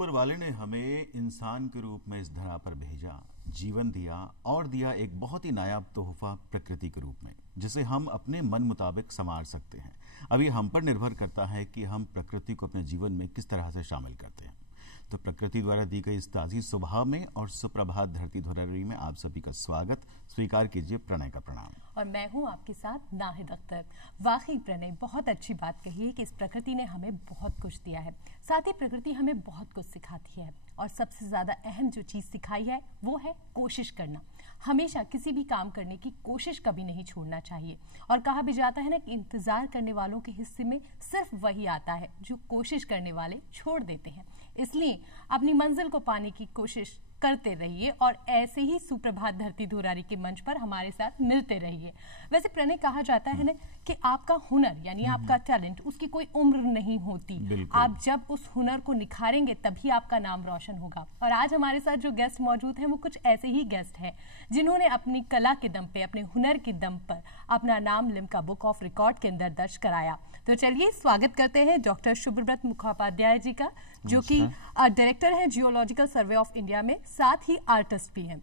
ऊपर वाले ने हमें इंसान के रूप में इस धरा पर भेजा, जीवन दिया और दिया एक बहुत ही नायाब तोहफा प्रकृति के रूप में, जिसे हम अपने मन मुताबिक संवार सकते हैं। अब ये हम पर निर्भर करता है कि हम प्रकृति को अपने जीवन में किस तरह से शामिल करते हैं। तो प्रकृति द्वारा दी गई इस ताज़ी सुबह में और सुप्रभात धरती धुरहरी में आप सभी का स्वागत। स्वीकार कीजिए प्रणय का प्रणाम। और मैं हूं आपके साथ नाहिद अख्तर। वाकई प्रणय, बहुत अच्छी बात कही है कि इस प्रकृति ने हमें बहुत कुछ दिया है, साथ ही प्रकृति हमें बहुत कुछ सिखाती है। और सबसे ज्यादा अहम जो चीज सिखाई है वो है कोशिश करना। हमेशा किसी भी काम करने की कोशिश कभी नहीं छोड़ना चाहिए। और कहा भी जाता है ना कि इंतजार करने वालों के हिस्से में सिर्फ वही आता है जो कोशिश करने वाले छोड़ देते हैं। इसलिए अपनी मंजिल को पाने की कोशिश करते रहिए और ऐसे ही सुप्रभात धरती धुरहरी के मंच पर हमारे साथ मिलते रहिए। वैसे प्रणय, कहा जाता है ना कि आपका हुनर यानी आपका टैलेंट, उसकी कोई उम्र नहीं होती। आप जब उस हुनर को निखारेंगे तभी आपका नाम रोशन होगा। और आज हमारे साथ जो गेस्ट मौजूद हैं वो कुछ ऐसे ही गेस्ट हैं जिन्होंने अपनी कला के दम पे, अपने हुनर के दम पर अपना नाम लिम्का बुक ऑफ रिकॉर्ड के अंदर दर्ज कराया। तो चलिए स्वागत करते हैं डॉक्टर शुभव्रत मुखोपाध्याय जी का, जो कि डायरेक्टर हैं जियोलॉजिकल सर्वे ऑफ इंडिया में, साथ ही आर्टिस्ट भी हैं।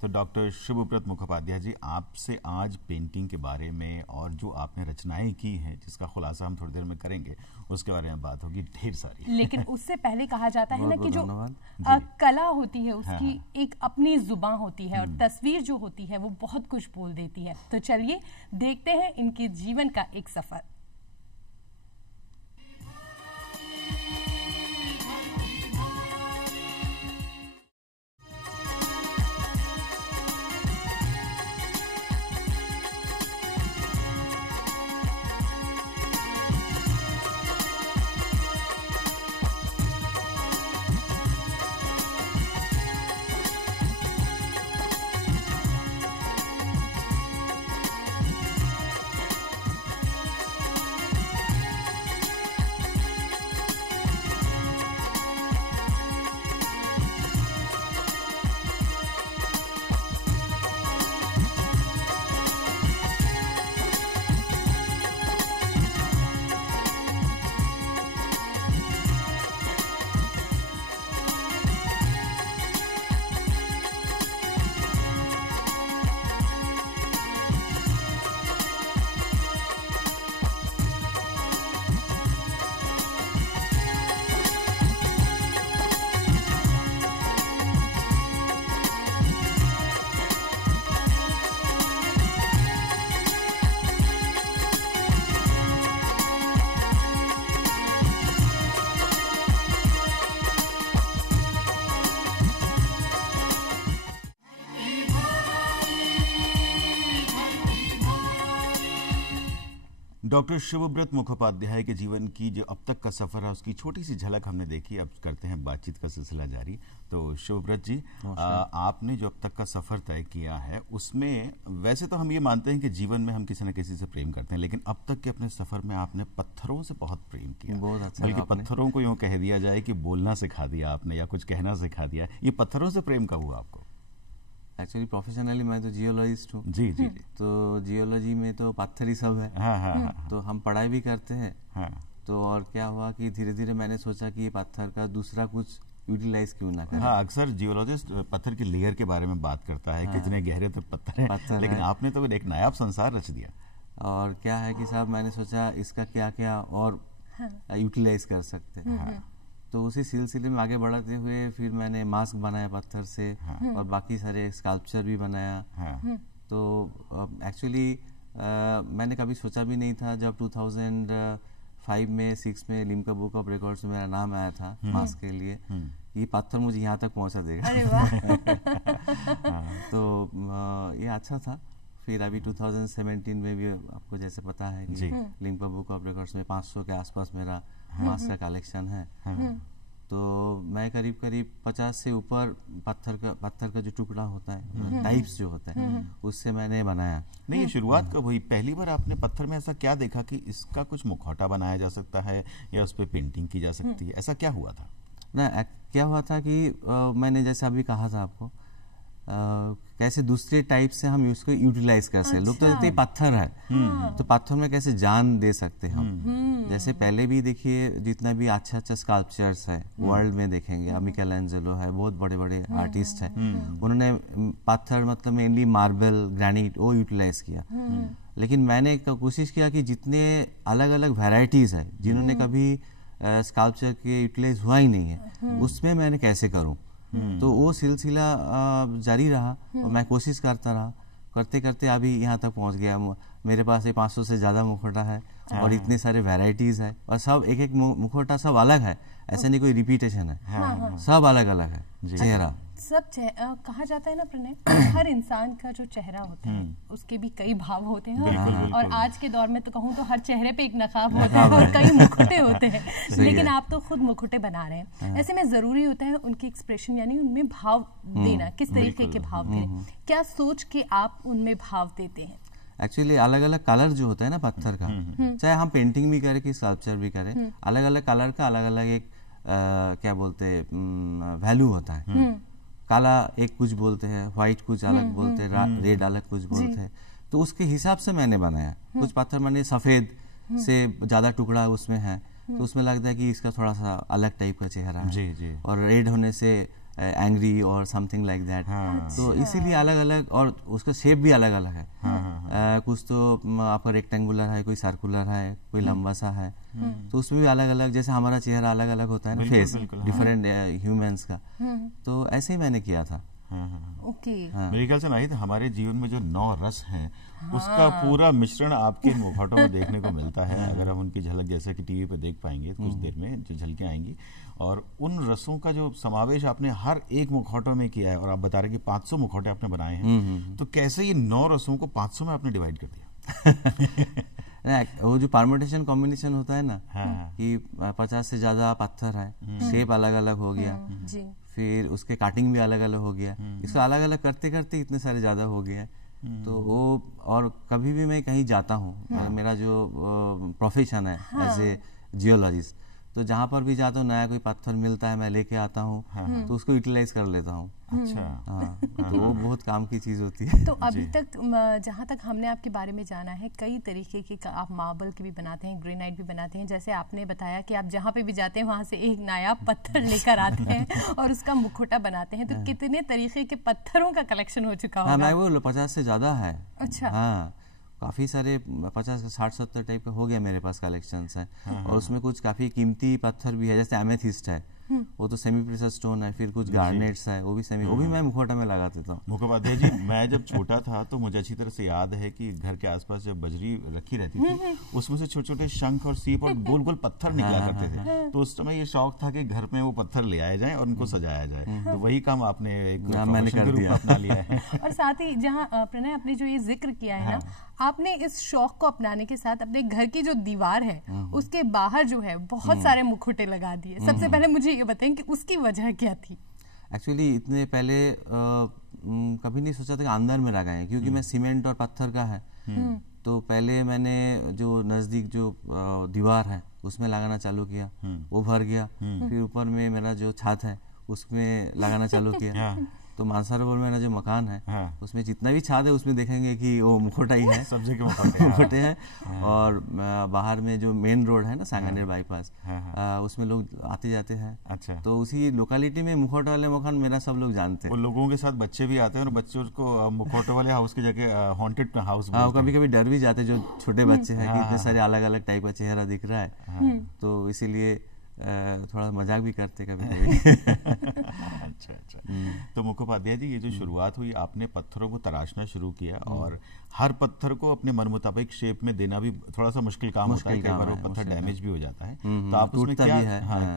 तो डॉक्टर शुभव्रत मुखोपाध्याय जी, आपसे आज पेंटिंग के बारे में और जो आपने रचनाएं की हैं, जिसका खुलासा हम थोड़ी देर में करेंगे, उसके बारे में बात होगी ढेर सारी। लेकिन उससे पहले कहा जाता है ना कि जो कला होती है उसकी एक अपनी जुबान होती है और तस्वीर जो होती है वो बहुत कुछ बोल देती है। तो चलिए देखते हैं इनके जीवन का एक सफर। डॉक्टर शुभव्रत मुखोपाध्याय के जीवन की जो अब तक का सफर है उसकी छोटी सी झलक हमने देखी। अब करते हैं बातचीत का सिलसिला जारी। तो शुभव्रत जी, आपने जो अब तक का सफर तय किया है उसमें वैसे तो हम ये मानते हैं कि जीवन में हम किसी न किसी से प्रेम करते हैं, लेकिन अब तक के अपने सफर में आपने पत्थरों से बहुत प्रेम किया। बहुत अच्छा। बल्कि पत्थरों को यूँ कह दिया जाए कि बोलना सिखा दिया आपने या कुछ कहना सिखा दिया। ये पत्थरों से प्रेम कब हुआ आपको? एक्चुअली प्रोफेशनली मैं तो जियोलॉजिस्ट हूँ। जी जी जी। तो जियोलॉजी में तो पत्थर ही सब है। हाँ। तो हम पढ़ाई भी करते हैं। हाँ। तो और क्या हुआ कि धीरे धीरे मैंने सोचा कि ये पत्थर का दूसरा कुछ यूटिलाइज क्यों ना करें। हाँ, अक्सर जियोलॉजिस्ट पत्थर की लेयर के बारे में बात करता है, कितने गहरे तो पत्थर हैं, लेकिन आपने तो एक नायाब संसार रच दिया। और क्या है कि साहब मैंने सोचा इसका क्या क्या और यूटिलाइज कर सकते हैं। तो उसी सिलसिले में आगे बढ़ाते हुए फिर मैंने मास्क बनाया पत्थर से और बाकी सारे स्कल्पचर भी बनाया। तो एक्चुअली मैंने कभी सोचा भी नहीं था, जब 2005 में 6 में लिम्का बुक ऑफ रिकॉर्ड्स में मेरा नाम आया था मास्क के लिए, ये पत्थर मुझे यहाँ तक पहुँचा देगा। अरे वाह। तो ये अच्छा था। फिर अभी 2017 में भी आपको जैसे पता है कि लिम्का बुक ऑफ रिकॉर्ड्स में 500 के आसपास मेरा मास्क का कलेक्शन है। तो मैं करीब करीब 50 से ऊपर पत्थर का जो टुकड़ा होता है, टाइप्स जो होता है, उससे मैंने बनाया। नहीं, ये शुरुआत कब हुई? पहली बार आपने पत्थर में ऐसा क्या देखा कि इसका कुछ मुखौटा बनाया जा सकता है या उस पर पेंटिंग की जा सकती है? ऐसा क्या हुआ था? ना क्या हुआ था कि मैंने जैसे अभी कहा था आपको, कैसे दूसरे टाइप से हम उसको यूटिलाइज कर सकते। लोग तो कहते हैं पत्थर है, तो पत्थर में कैसे जान दे सकते हैं हम। जैसे पहले भी देखिए जितना भी अच्छा स्कल्पचर्स है वर्ल्ड में देखेंगे, अब मिकेलेंजेलो है, बहुत बड़े बड़े आर्टिस्ट है, उन्होंने पत्थर मतलब मेनली मार्बल, ग्रेनाइट वो यूटिलाइज किया। लेकिन मैंने कोशिश किया कि जितने अलग अलग वैरायटीज है जिन्होंने कभी स्कल्पचर के यूटिलाइज हुआ ही नहीं है, उसमें मैंने कैसे करूं। तो वो सिलसिला जारी रहा और मैं कोशिश करता रहा, करते करते अभी यहाँ तक पहुँच गया। मेरे पास 500 से ज़्यादा मुखौटा है और इतने सारे वैरायटीज़ है और सब एक एक मुखौटा सब अलग है, ऐसा नहीं कोई रिपीटेशन है, सब अलग अलग है चेहरा। सब कहा जाता है ना प्रणय, हर इंसान का जो चेहरा होता है उसके भी कई भाव होते हैं। और आज के दौर में तो कहूँ तो हर चेहरे पे एक नकाब होता है और कई मुखौटे होते हैं, लेकिन आप तो खुद मुखौटे बना रहे हैं। ऐसे में जरूरी होता है उनकी एक्सप्रेशन यानी उनमें भाव देना, किस तरीके के भाव दें, क्या सोच के आप उनमें भाव देते हैं? एक्चुअली अलग अलग कलर जो होता है ना पत्थर का, चाहे हम पेंटिंग भी करें कि स्कल्पचर भी करें, अलग अलग कलर का अलग अलग एक क्या बोलते वैल्यू होता है। काला एक कुछ बोलते हैं, व्हाइट कुछ अलग बोलते हैं, रेड अलग कुछ बोलते हैं। तो उसके हिसाब से मैंने बनाया। कुछ पत्थर मैंने सफेद से ज्यादा टुकड़ा उसमें है, तो उसमें लगता है कि इसका थोड़ा सा अलग टाइप का चेहरा है। जी जी। और रेड होने से एंग्री और समथिंग लाइक दैट। तो इसीलिए अलग अलग, और उसका शेप भी अलग अलग है। कुछ तो आपका रेक्टेंगुलर है, कोई सर्कुलर है, कोई लंबा सा है, तो उसमें भी अलग अलग, जैसे हमारा चेहरा अलग अलग होता है ना, फेस डिफरेंट ह्यूमंस का। तो ऐसे ही मैंने किया था। ओके। मेरे ख्याल से नहीं, हमारे जीवन में जो 9 रस हैं उसका पूरा मिश्रण आपके मुखौटों में देखने को मिलता है। अगर हम उनकी झलक जैसे कि टीवी पे देख पाएंगे कुछ देर में, जो झलकें आएंगी, और उन रसों का जो समावेश आपने हर एक मुखौटों में किया है, और आप बता रहे कि 500 मुखौटे आपने बनाए हैं, तो कैसे ये 9 रसों को 500 में आपने डिवाइड कर दिया? वो जो परमुटेशन कॉम्बिनेशन होता है ना, कि 50 से ज्यादा पत्थर है, शेप अलग अलग हो गया, फिर उसके काटिंग भी अलग अलग हो गया, इसको अलग अलग करते करते इतने सारे ज्यादा हो गया। तो वो, और कभी भी मैं कहीं जाता हूँ, मेरा जो प्रोफेशन है एज ए जियोलॉजिस्ट, तो जहाँ पर भी जाता हूँ नया कोई पत्थर मिलता है मैं लेके आता हूँ, तो उसको यूटिलाइज कर लेता हूँ। अच्छा। तो वो बहुत काम की चीज होती है। तो अभी तक जहाँ तक हमने आपके बारे में जाना है, कई तरीके के आप मार्बल के भी बनाते हैं, ग्रेनाइट भी बनाते हैं, जैसे आपने बताया कि आप जहाँ पे भी जाते हैं वहाँ से एक नया पत्थर लेकर आते हैं और उसका मुखौटा बनाते हैं। तो कितने तरीके के पत्थरों का कलेक्शन हो चुका होगा? मैं वो 50 से ज्यादा है। अच्छा। हाँ, काफी सारे 50 से 60-70 टाइप का हो गया मेरे पास कलेक्शंस है। और उसमें कुछ काफी कीमती पत्थर भी है, जैसे एमेथिस्ट है, वो तो सेमी प्रेशस स्टोन है, फिर कुछ गार्नेट्स है, वो भी मैं मुखौटा में लगा देता हूँ। मुखोपाध्याय जी, मैं जब छोटा था तो मुझे अच्छी तरह से याद है कि घर के आसपास जब बजरी रखी रहती थी, उसमें से छोटे छोटे शंख और सीप और गोल गोल पत्थर निकला करते थे। तो उस समय ये शौक था कि घर में वो पत्थर ले आए जाए और उनको सजाया जाए। तो वही काम आपने एक मैंने कर दिया, अपना लिया है। और साथ ही जहाँ प्रणय आपने जो ये जिक्र किया है ना, आपने इस शौक को अपनाने के साथ अपने घर की जो दीवार है उसके बाहर जो है बहुत सारे मुखौटे लगा दिए। सबसे पहले मुझे ये बताएं कि उसकी वजह क्या थी? एक्चुअली इतने पहले कभी नहीं सोचा था कि अंदर में लगाएं, क्योंकि मैं सीमेंट और पत्थर का है। तो पहले मैंने जो नजदीक जो दीवार है उसमें लगाना चालू किया, वो भर गया। फिर ऊपर में मेरा जो छत है उसमें लगाना चालू किया। तो मानसरोवर में मेरा जो मकान है उसमें जितना भी छात है उसमें देखेंगे कि वो मुखौटा ही है, सब जगह मुखौटे हैं। और बाहर में जो मेन रोड है ना सांगानेर बाईपास, उसमें लोग आते जाते हैं। अच्छा। तो उसी लोकेलिटी में मुखौटा वाले मकान मेरा सब लोग जानते हैं। वो लोगों के साथ बच्चे भी आते हैं और बच्चे उसको मुखौटे वाले हाउस की जगह हॉन्टेड हाउस, कभी कभी डर भी जाते जो छोटे बच्चे हैं कि इतने सारे अलग अलग टाइप का चेहरा दिख रहा है, तो इसीलिए थोड़ा मजाक भी करते कभी कभी। अच्छा अच्छा। तो मुखोपाध्याय जी, ये जो शुरुआत हुई, आपने पत्थरों को तराशना शुरू किया और हर पत्थर को अपने मन मुताबिक शेप में देना भी थोड़ा सा मुश्किल काम होता है, कई बार वो पत्थर डैमेज भी हो जाता है। तो आप उसमें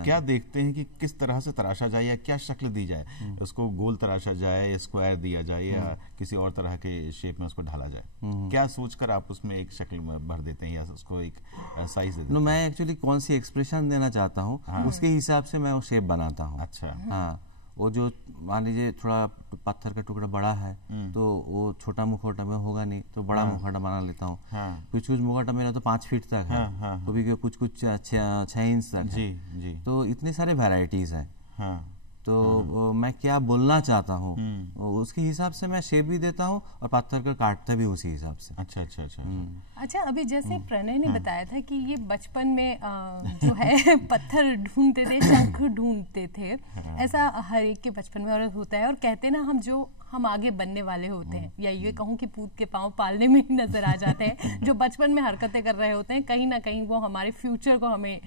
क्या देखते हैं कि किस तरह से तराशा जाए या क्या शक्ल दी जाए? उसको गोल तराशा जाए या स्क्वायर दिया जाए या किसी और तरह के शेप में उसको ढाला जाए? क्या सोचकर आप उसमें एक शक्ल में भर देते हैं या उसको एक साइज दे देते हैं? मैं एक्चुअली कौन सी एक्सप्रेशन देना चाहता हूँ उसके हिसाब से मैं वो शेप बनाता हूँ। अच्छा। हाँ, वो जो मान लीजिए थोड़ा पत्थर का टुकड़ा बड़ा है तो वो छोटा मुखौटा में होगा नहीं, तो बड़ा मुखौटा बना लेता हूँ। कुछ मुखौटा मेरा तो 5 फीट तक है, कभी कुछ 6 इंच तक। जी जी। तो इतने सारे वैरायटीज हैं। तो तो मैं क्या बोलना चाहता हूँ उसके हिसाब से मैं शेप भी देता हूँ और पत्थर का काटता भी उसी हिसाब से। अच्छा अच्छा अच्छा। अच्छा, अभी जैसे प्रणय ने बताया था कि ये बचपन में जो है पत्थर ढूंढते थे, शंख ढूंढते थे, ऐसा हर एक के बचपन में और होता है। और कहते हैं ना, हम आगे बनने वाले होते हैं, या ये कहूँ कि पूत के पांव पालने में ही नजर आ जाते हैं। जो बचपन में हरकतें कर रहे होते हैं, कहीं ना कहीं वो हमारे फ्यूचर को हमें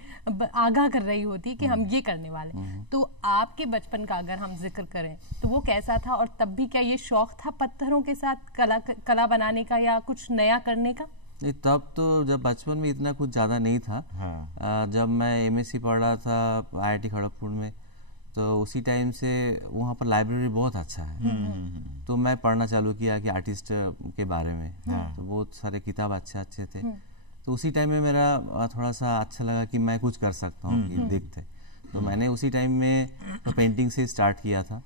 आगाह कर रही होती है कि हम ये करने वाले। तो आपके बचपन का अगर हम जिक्र करें तो वो कैसा था, और तब भी क्या ये शौक था पत्थरों के साथ कला बनाने का या कुछ नया करने का? नहीं, तब तो जब बचपन में इतना कुछ ज़्यादा नहीं था। हाँ। जब मैं एमएससी पढ़ रहा था IIT खड़गपुर में, तो उसी टाइम से वहाँ पर लाइब्रेरी बहुत अच्छा है। तो मैं पढ़ना चालू किया कि आर्टिस्ट के बारे में। तो बहुत सारे किताब अच्छे थे। तो उसी टाइम में मेरा थोड़ा सा अच्छा लगा कि मैं कुछ कर सकता हूँ, कि देखते। तो मैंने उसी टाइम में तो पेंटिंग से स्टार्ट किया था।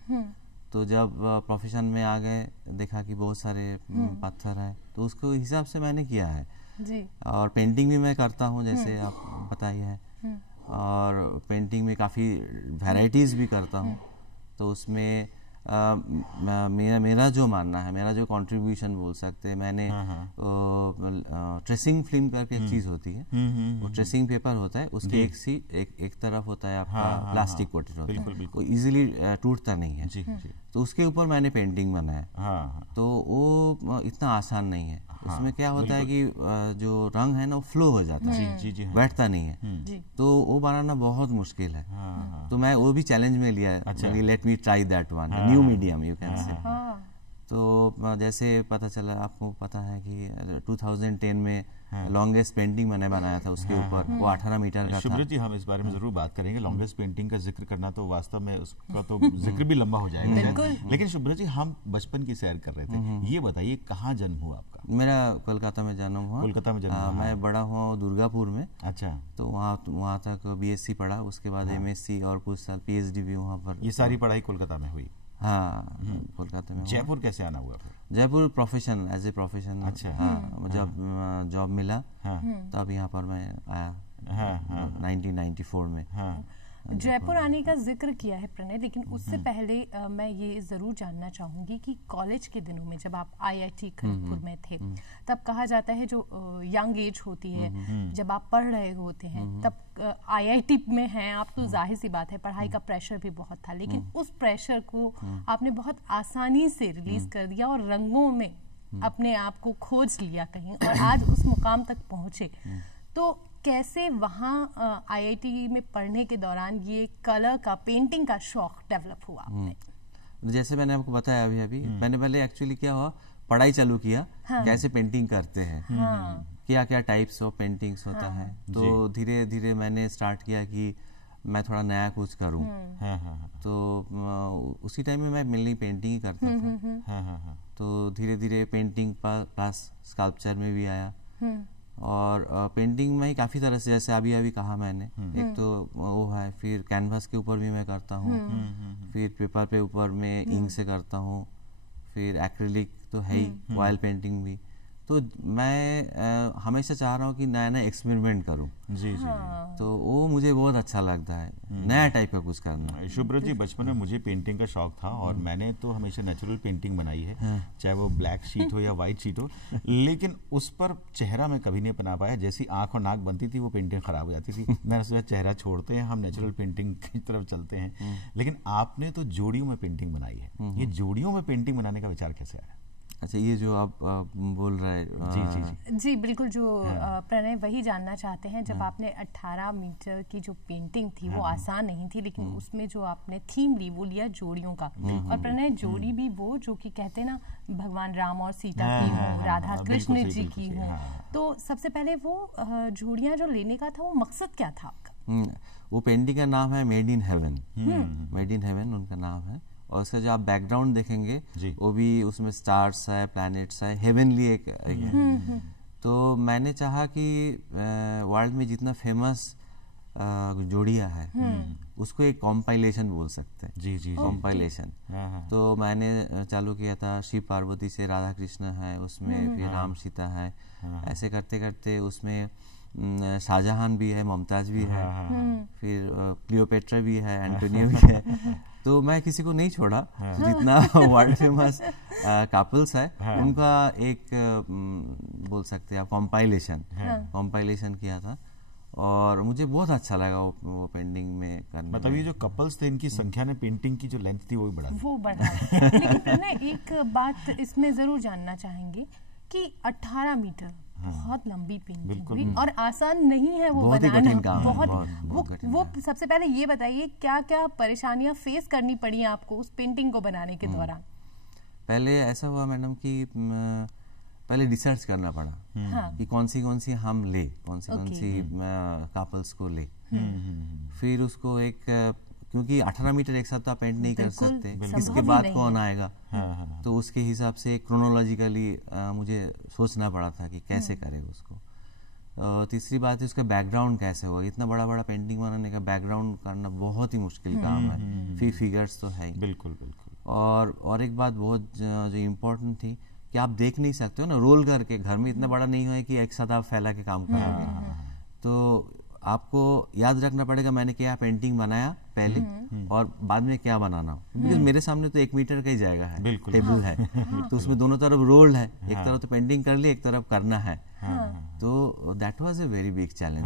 तो जब प्रोफेशन में आ गए, देखा कि बहुत सारे पत्थर हैं, तो उसको हिसाब से मैंने किया है जी। और पेंटिंग भी मैं करता हूँ, जैसे आप बताइए है। और पेंटिंग में काफ़ी वैरायटीज़ भी करता हूँ। तो उसमें मेरा जो मानना है, मेरा जो कंट्रीब्यूशन बोल सकते हैं, मैंने ट्रेसिंग फिल्म करके एक चीज़ होती है, वो ट्रेसिंग पेपर होता है, उसके एक तरफ होता है आपका प्लास्टिक कोटेड होता है, वो इजीली टूटता नहीं है। तो उसके ऊपर मैंने पेंटिंग बनाया। तो वो इतना आसान नहीं है। उसमें क्या होता है कि जो रंग है ना, वो फ्लो हो जाता है, बैठता नहीं है। तो वो बनाना बहुत मुश्किल है। तो मैं वो भी चैलेंज में लिया, let me try that one, new medium you can say. तो जैसे पता चला, आपको पता है कि 2010 में लॉन्गेस्ट पेंटिंग मैंने बनाया था उसके ऊपर, वो 18 मीटर का था। शुभ्रत जी, हम इस बारे में जरूर बात करेंगे। लॉन्गेस्ट पेंटिंग का जिक्र करना तो वास्तव में उसका तो जिक्र भी लंबा हो जाएगा। लेकिन शुभ्रत जी, हम बचपन की सैर कर रहे थे, ये बताइए कहाँ जन्म हुआ आपका? मेरा कोलकाता में जन्म हुआ। कोलकाता में जन्म हुआ। मैं बड़ा हुआ दुर्गापुर में। अच्छा। तो वहाँ तक BSc पढ़ा, उसके बाद MSc और कुछ साल PhD भी वहाँ पर। ये सारी पढ़ाई कोलकाता में हुई? हाँ, कोलकाता में। जयपुर कैसे आना हुआ फिर? Jaipur profession, as a profession. अच्छा। हाँ, जब जॉब मिला तब यहाँ पर मैं आया 1994 में। जयपुर आने का जिक्र किया है प्रणय, लेकिन उससे पहले मैं ये ज़रूर जानना चाहूँगी कि कॉलेज के दिनों में जब आप IIT खड़गपुर में थे, तब कहा जाता है जो यंग एज होती है, जब आप पढ़ रहे होते हैं, तब IIT में हैं आप, तो जाहिर सी बात है पढ़ाई का प्रेशर भी बहुत था, लेकिन उस प्रेशर को आपने बहुत आसानी से रिलीज कर दिया और रंगों में अपने आप को खोज लिया कहीं, और आज उस मुकाम तक पहुँचे। तो कैसे वहाँ IIT में पढ़ने के दौरान ये कलर का, पेंटिंग का शौक डेवलप हुआ आपने? जैसे मैंने आपको बताया अभी मैंने पहले एक्चुअली क्या हुआ, पढ़ाई चालू किया। कैसे पेंटिंग करते हैं, क्या क्या टाइप्स ऑफ पेंटिंग्स होता है। तो धीरे धीरे मैंने स्टार्ट किया कि मैं थोड़ा नया कुछ करूं। तो उसी टाइम में मैं मेनली पेंटिंग ही करता था। तो धीरे धीरे पेंटिंग प्लस स्कल्पचर में भी आया। और पेंटिंग में ही काफ़ी तरह से, जैसे अभी कहा मैंने, एक तो वो है, फिर कैनवास के ऊपर भी मैं करता हूँ, फिर पेपर पे ऊपर में इंक से करता हूँ, फिर एक्रिलिक तो है ही, ऑयल पेंटिंग भी। तो मैं हमेशा चाह रहा हूँ कि नया नया एक्सपेरिमेंट करूँ। जी जी। तो वो मुझे बहुत अच्छा लगता है, नया टाइप का कुछ करना। शुभ्रत जी, बचपन में मुझे पेंटिंग का शौक था और मैंने तो हमेशा नेचुरल पेंटिंग बनाई है, चाहे वो ब्लैक शीट हो या वाइट शीट हो, लेकिन उस पर चेहरा मैं कभी नहीं बना पाया। जैसी आंख और नाक बनती थी वो पेंटिंग खराब हो जाती थी। मैंने सोचा चेहरा छोड़ते हैं, हम नेचुरल पेंटिंग की तरफ चलते हैं। लेकिन आपने तो जोड़ियों में पेंटिंग बनाई है, ये जोड़ियों में पेंटिंग बनाने का विचार कैसे आया? अच्छा, ये जो आप बोल रहे हैं। जी जी जी जी बिल्कुल, जो प्रणय वही जानना चाहते हैं। जब आपने 18 मीटर की जो पेंटिंग थी वो आसान नहीं थी, लेकिन उसमें जो आपने थीम ली वो लिया जोड़ियों का। और प्रणय, जोड़ी भी वो जो कि कहते ना भगवान राम और सीता की हो, राधा कृष्ण जी की हो। तो सबसे पहले वो जोड़ियां जो लेने का था, वो मकसद क्या था आपका? वो पेंटिंग का नाम है made in heaven. Made in heaven उनका नाम है। और उसका जो आप बैकग्राउंड देखेंगे वो भी उसमें स्टार्स है, प्लैनेट्स है, हेवनली एक है। तो मैंने चाहा कि वर्ल्ड में जितना फेमस जोड़ियाँ है उसको एक कॉम्पाइलेशन बोल सकते हैं। जी जी, कॉम्पाइलेशन। तो मैंने चालू किया था शिव पार्वती से, राधा कृष्ण है उसमें, फिर राम सीता है। ऐसे करते करते उसमें शाहजहां भी है, मुमताज भी है, फिर क्लियोपेट्रा भी है, एंटोनियो भी है। तो मैं किसी को नहीं छोड़ा, जितना वर्ल्ड फेमस कपल्स है उनका एक बोल सकते हैं आप कॉम्पाइलेशन किया था और मुझे बहुत अच्छा लगा वो पेंटिंग में करने। मतलब ये जो कपल्स थे इनकी संख्या ने पेंटिंग की जो लेंथ थी वो भी बढ़ा लेकिन प्रणय एक बात इसमें जरूर जानना चाहेंगे कि 18 मीटर बहुत लंबी पेंटिंग हुई और आसान नहीं है वो बनाना, वो सबसे पहले ये बताइए क्या क्या परेशानियां फेस करनी पड़ी आपको उस पेंटिंग को बनाने के दौरान? पहले ऐसा हुआ मैडम कि पहले रिसर्च करना पड़ा कि कौन सी हम ले, कौन सी कपल्स को ले। फिर उसको एक, क्योंकि 18 मीटर एक साथ आप पेंट नहीं कर सकते, इसके बाद कौन आएगा, तो उसके हिसाब से क्रोनोलॉजिकली मुझे सोचना पड़ा था कि कैसे करें उसको। तीसरी बात है उसका बैकग्राउंड कैसे होगा, इतना बड़ा पेंटिंग बनाने का बैकग्राउंड करना बहुत ही मुश्किल काम है, फिगर्स तो है। बिल्कुल। और एक बात बहुत जो इम्पोर्टेंट थी कि आप देख नहीं सकते हो ना, रोल करके घर में इतना बड़ा नहीं हुआ है कि एक साथ आप फैला के काम करोगे, तो आपको याद रखना पड़ेगा मैंने क्या पेंटिंग बनाया पहले और बाद में क्या बनाना, बिकॉज मेरे सामने तो 1 मीटर का ही जाएगा है, टेबल है, तो उसमें दोनों तरफ रोल है, एक तरफ तो पेंटिंग कर ली, एक तरफ करना है, तो that was a very big challenge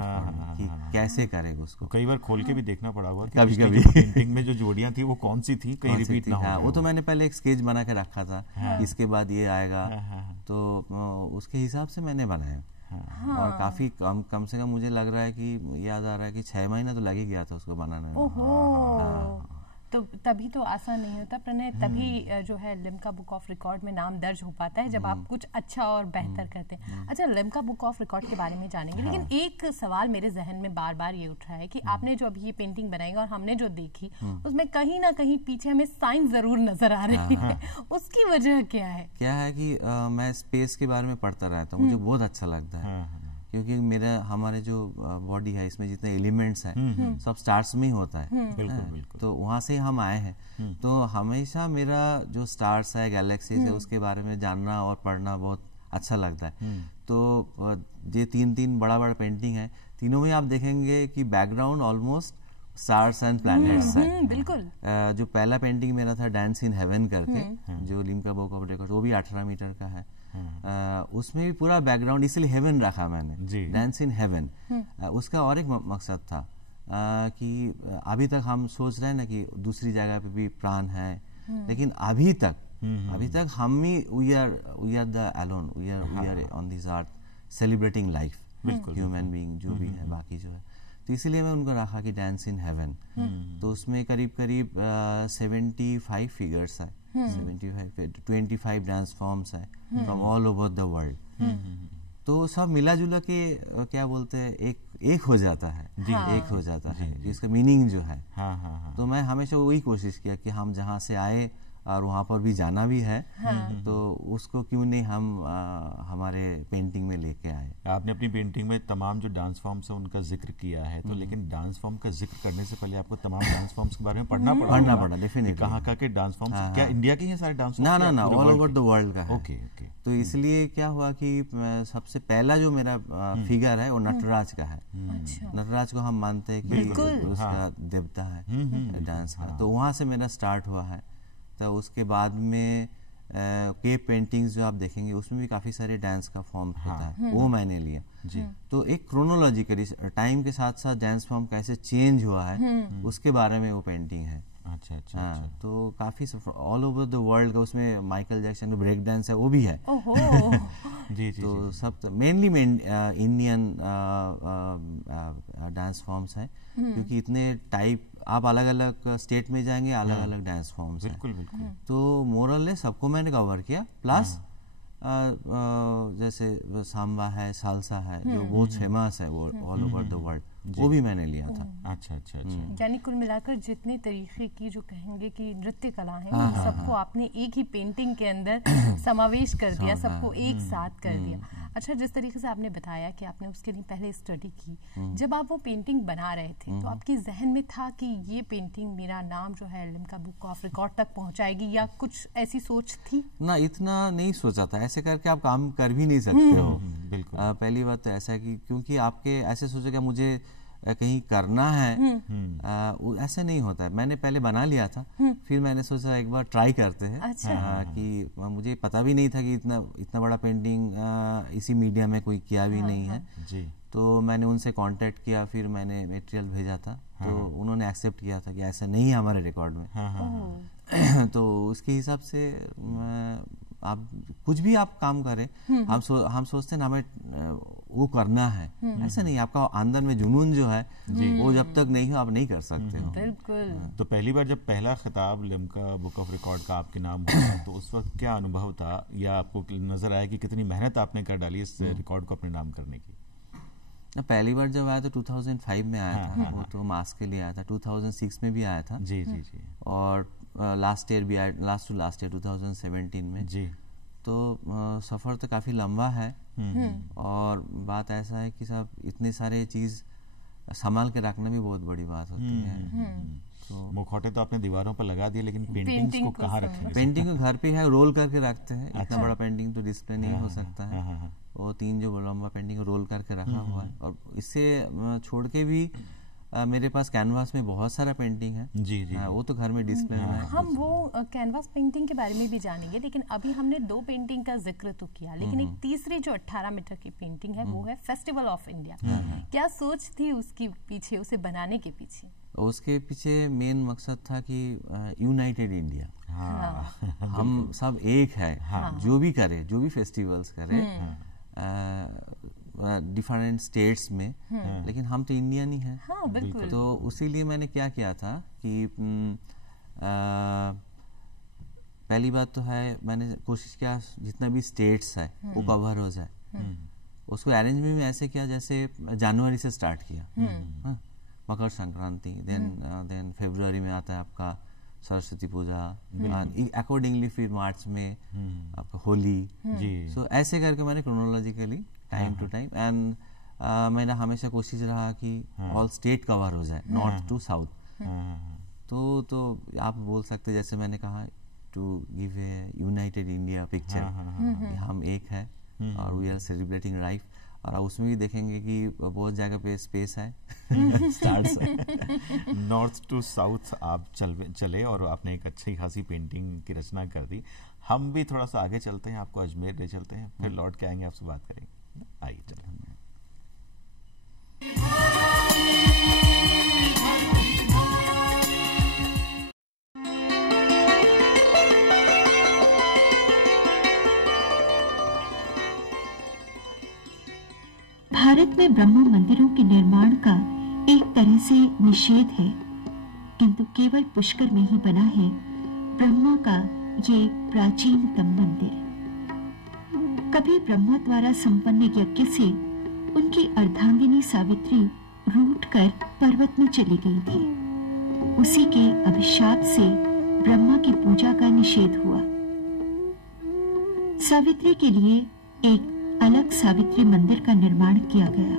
कि कैसे करेगा उसको। कई बार खोल के भी देखना पड़ा होगा कभी पेंटिंग में जो जोड़ियां थी वो कौन सी थी, कहीं रिपीट ना हो। वो तो मैंने पहले एक स्केच बना के रखा था, इसके बाद ये आएगा, तो उसके हिसाब से मैंने बनाया। और काफी कम से कम मुझे लग रहा है कि याद आ रहा है कि 6 महीना तो लग ही गया था उसको बनाने में। तो तभी तो आसान नहीं होता प्रणय, तभी जो है लिम्का बुक ऑफ रिकॉर्ड में नाम दर्ज हो पाता है जब आप कुछ अच्छा और बेहतर करते हैं। अच्छा, लिम्का बुक ऑफ रिकॉर्ड के बारे में जानेंगे, लेकिन एक सवाल मेरे जहन में बार बार ये उठ रहा है कि आपने जो अभी ये पेंटिंग बनाई और हमने जो देखी उसमें कहीं ना कहीं पीछे हमें साइंस जरूर नजर आ रही है, उसकी वजह क्या है? क्या है कि मैं स्पेस के बारे में पढ़ता रहता हूँ, मुझे बहुत अच्छा लगता है, क्योंकि हमारे जो बॉडी है इसमें जितने एलिमेंट्स हैं सब स्टार्स में ही होता है। बिल्कुल। तो वहाँ से हम आए हैं, तो हमेशा मेरा जो स्टार्स है, गैलेक्सीज है, उसके बारे में जानना और पढ़ना बहुत अच्छा लगता है। तो ये तीन बड़ा पेंटिंग है, तीनों में आप देखेंगे कि background almost stars and planets है। बिल्कुल। जो पहला पेंटिंग मेरा था डांस इन हेवन करके, जो लिम्का बुक ऑफ रिकॉर्ड, वो भी 18 मीटर का है। उसमें भी पूरा बैकग्राउंड इसलिए हेवन रखा मैंने, डांस इन हेवन। उसका और एक मकसद था कि अभी तक हम सोच रहे हैं ना कि दूसरी जगह पे भी प्राण है, लेकिन अभी तक हम ही we are the alone, we are on this earth celebrating life, human being जो भी है, बाकी जो है, तो इसीलिए मैं उनको रखा कि डांस इन हेवन। तो उसमें करीब 75 फिगर्स है, 25 डांस फॉर्म्स है from all over the world. तो सब मिला जुला के क्या बोलते हैं एक हो जाता है, एक हो जाता है, जिसका मीनिंग जो है। तो मैं हमेशा वही कोशिश किया कि हम जहाँ से आए और वहाँ पर भी जाना भी है, तो उसको क्यों नहीं हम हमारे पेंटिंग में लेके आए। आपने अपनी पेंटिंग में तमाम जो डांस फॉर्म्स है उनका जिक्र किया है, तो लेकिन डांस फॉर्म का जिक्र करने से पहले आपको तमाम डांस फॉर्म्स के बारे में पढ़ना पड़ा डेफिनेटली। कहाँ के डांस फॉर्म्स, क्या इंडिया के हैं सारे डांस? ना, ऑल ओवर द वर्ल्ड का है। ओके। तो इसलिए क्या हुआ कि सबसे पहला जो मेरा फिगर है वो नटराज का है। नटराज को हम मानते हैं कि उसका देवता है डांस का, तो वहाँ से मेरा स्टार्ट हुआ है। तो उसके बाद में केव पेंटिंग्स जो आप देखेंगे उसमें भी काफी सारे डांस का फॉर्म होता है, वो मैंने लिया। तो एक क्रोनोलॉजिकली टाइम के साथ साथ डांस फॉर्म कैसे चेंज हुआ है उसके बारे में वो पेंटिंग है। अच्छा। तो काफी ऑल ओवर द वर्ल्ड का, उसमें माइकल जैक्सन का ब्रेक डांस है वो भी है। जी। तो सब मेनली इंडियन डांस फॉर्म्स है, क्योंकि इतने टाइप आप अलग अलग स्टेट में जाएंगे, अलग अलग डांस फॉर्म्स हैं। बिल्कुल। तो मोरल सबको मैंने कवर किया, प्लस जैसे सांबा है, सालसा है, जो बहुत फेमस है वो ऑल ओवर द वर्ल्ड, वो भी मैंने लिया था। अच्छा। यानी कुल मिलाकर जितने तरीके की जो कहेंगे कि नृत्य कला है, सबको आपने एक ही पेंटिंग के अंदर समावेश कर दिया, सबको एक साथ कर दिया। अच्छा, जिस तरीके से आपने बताया कि आपने उसके लिए पहले स्टडी की, जब आप वो पेंटिंग बना रहे थे तो आपके जहन में था कि ये पेंटिंग मेरा नाम जो है लिम्का बुक ऑफ रिकॉर्ड तक पहुंचाएगी, या कुछ ऐसी सोच थी? ना, इतना नहीं सोचा था, ऐसे करके आप काम कर भी नहीं सकते हो। बिल्कुल। पहली बात तो ऐसा है कि क्योंकि आपके ऐसे सोचेगा मुझे कहीं करना है वो ऐसे नहीं होता है। मैंने पहले बना लिया था, फिर मैंने सोचा एक बार ट्राई करते हैं। अच्छा। कि मुझे पता भी नहीं था कि इतना बड़ा पेंटिंग इसी मीडिया में कोई किया भी नहीं है जी। तो मैंने उनसे कांटेक्ट किया, फिर मैंने मटेरियल भेजा था तो उन्होंने एक्सेप्ट किया था कि ऐसा नहीं है हमारे रिकॉर्ड में। तो उसके हिसाब से आप कुछ भी आप काम करें, हम सोचते हैं ना हमें वो करना है, ऐसा नहीं। आपका अंदर में जुनून जो है वो जब तक नहीं हो आप नहीं कर सकते हो। बिल्कुल। तो पहली बार जब पहला खिताब लिम्का बुक ऑफ रिकॉर्ड का आपके नाम हुआ तो उस वक्त क्या अनुभव था, या आपको नजर आया कि कितनी मेहनत आपने कर डाली इस रिकॉर्ड को अपने नाम करने की? पहली बार जब आया तो 2005 में आया था, वो तो मास्क के लिए आया था। 2006 में भी आया था जी जी जी। और लास्ट ईयर भी आया, लास्ट टू लास्ट ईयर 2017 में जी। तो सफ़र तो काफ़ी लंबा है। और बात ऐसा है कि साहब इतने सारे चीज़ संभाल के रखना भी बहुत बड़ी बात होती है। तो मुखौटे तो आपने दीवारों पर लगा दिए, लेकिन पेंटिंग्स को कहाँ रखेंगे? पेंटिंग को घर पे है, रोल करके रखते हैं। इतना बड़ा पेंटिंग तो डिस्प्ले नहीं हो सकता है। वो 3 जो लंबा पेंटिंग रोल करके रखा हुआ है। और इससे छोड़ के भी मेरे पास कैनवास में बहुत सारा पेंटिंग है। जी जी। वो तो घर में डिस्प्ले में है। हम वो कैनवास पेंटिंग के बारे में भी जानेंगे, लेकिन अभी हमने 2 पेंटिंग का जिक्र तो किया, लेकिन एक तीसरी जो 18 मीटर की पेंटिंग है वो है फेस्टिवल ऑफ इंडिया। क्या सोच थी उसके पीछे, उसे बनाने के पीछे? उसके पीछे मेन मकसद था कि यूनाइटेड इंडिया, हम सब एक है। जो भी करे, जो भी फेस्टिवल्स करे डिफरेंट स्टेट्स में, लेकिन हम तो इंडियन ही हैं। हाँ, बिल्कुल। तो उसीलिए मैंने क्या किया था कि पहली बात तो है मैंने कोशिश किया जितना भी स्टेट्स है वो कवर हो जाए। उसको अरेंजमेंट में ऐसे किया जैसे जनवरी से स्टार्ट किया, मकर संक्रांति, देन फरवरी में आता है आपका सरस्वती पूजा, अकॉर्डिंगली फिर मार्च में आपका होली। सो ऐसे करके मैंने chronologically time to time, and मैंने हमेशा कोशिश रहा कि ऑल स्टेट कवर हो जाए, नॉर्थ टू साउथ। तो आप बोल सकते जैसे मैंने कहा to give a United India picture, हम एक है और वी आर सेलिब्रेटिंग लाइफ। और उसमें भी देखेंगे कि बहुत जगह पे स्पेस है, स्टार्स है। नॉर्थ टू साउथ आप चले और आपने एक अच्छी खासी पेंटिंग की रचना कर दी। हम भी थोड़ा सा आगे चलते हैं, आपको अजमेर ले चलते हैं, फिर लौट के आएंगे, आपसे बात करेंगे। आइए चलें। भारत में ब्रह्मा मंदिरों के निर्माण का एक तरह से निषेध है, किंतु केवल पुष्कर में ही बना है ब्रह्मा का ये प्राचीनतम मंदिर। कभी ब्रह्मा द्वारा संपन्न यज्ञ से उनकी अर्धांगिनी सावित्री रूठकर पर्वत में चली गई थी। उसी के अभिशाप से ब्रह्मा की पूजा का निषेध हुआ। सावित्री के लिए एक अलग सावित्री मंदिर का निर्माण किया गया।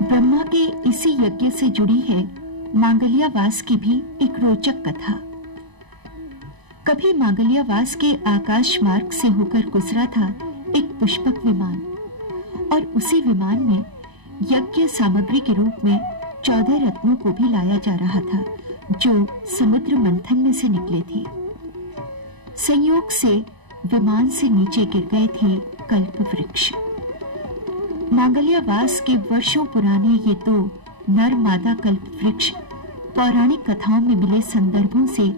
ब्रह्मा के इसी यज्ञ से जुड़ी है मांगल्यावास की भी एक रोचक कथा। कभी मांगल्यावास के आकाश मार्ग से होकर गुजरा था एक पुष्पक विमान, और उसी विमान में यज्ञ सामग्री के रूप में 14 रत्नों को भी लाया जा रहा था, जो समुद्र मंथन में से निकले थे। संयोग से विमान से नीचे गिर गए थे कल्प वृक्ष। मांगल्यावास के वर्षों पुराने ये 2 नर मादा कल्प वृक्ष पौराणिक कथाओं में मिले संदर्भों से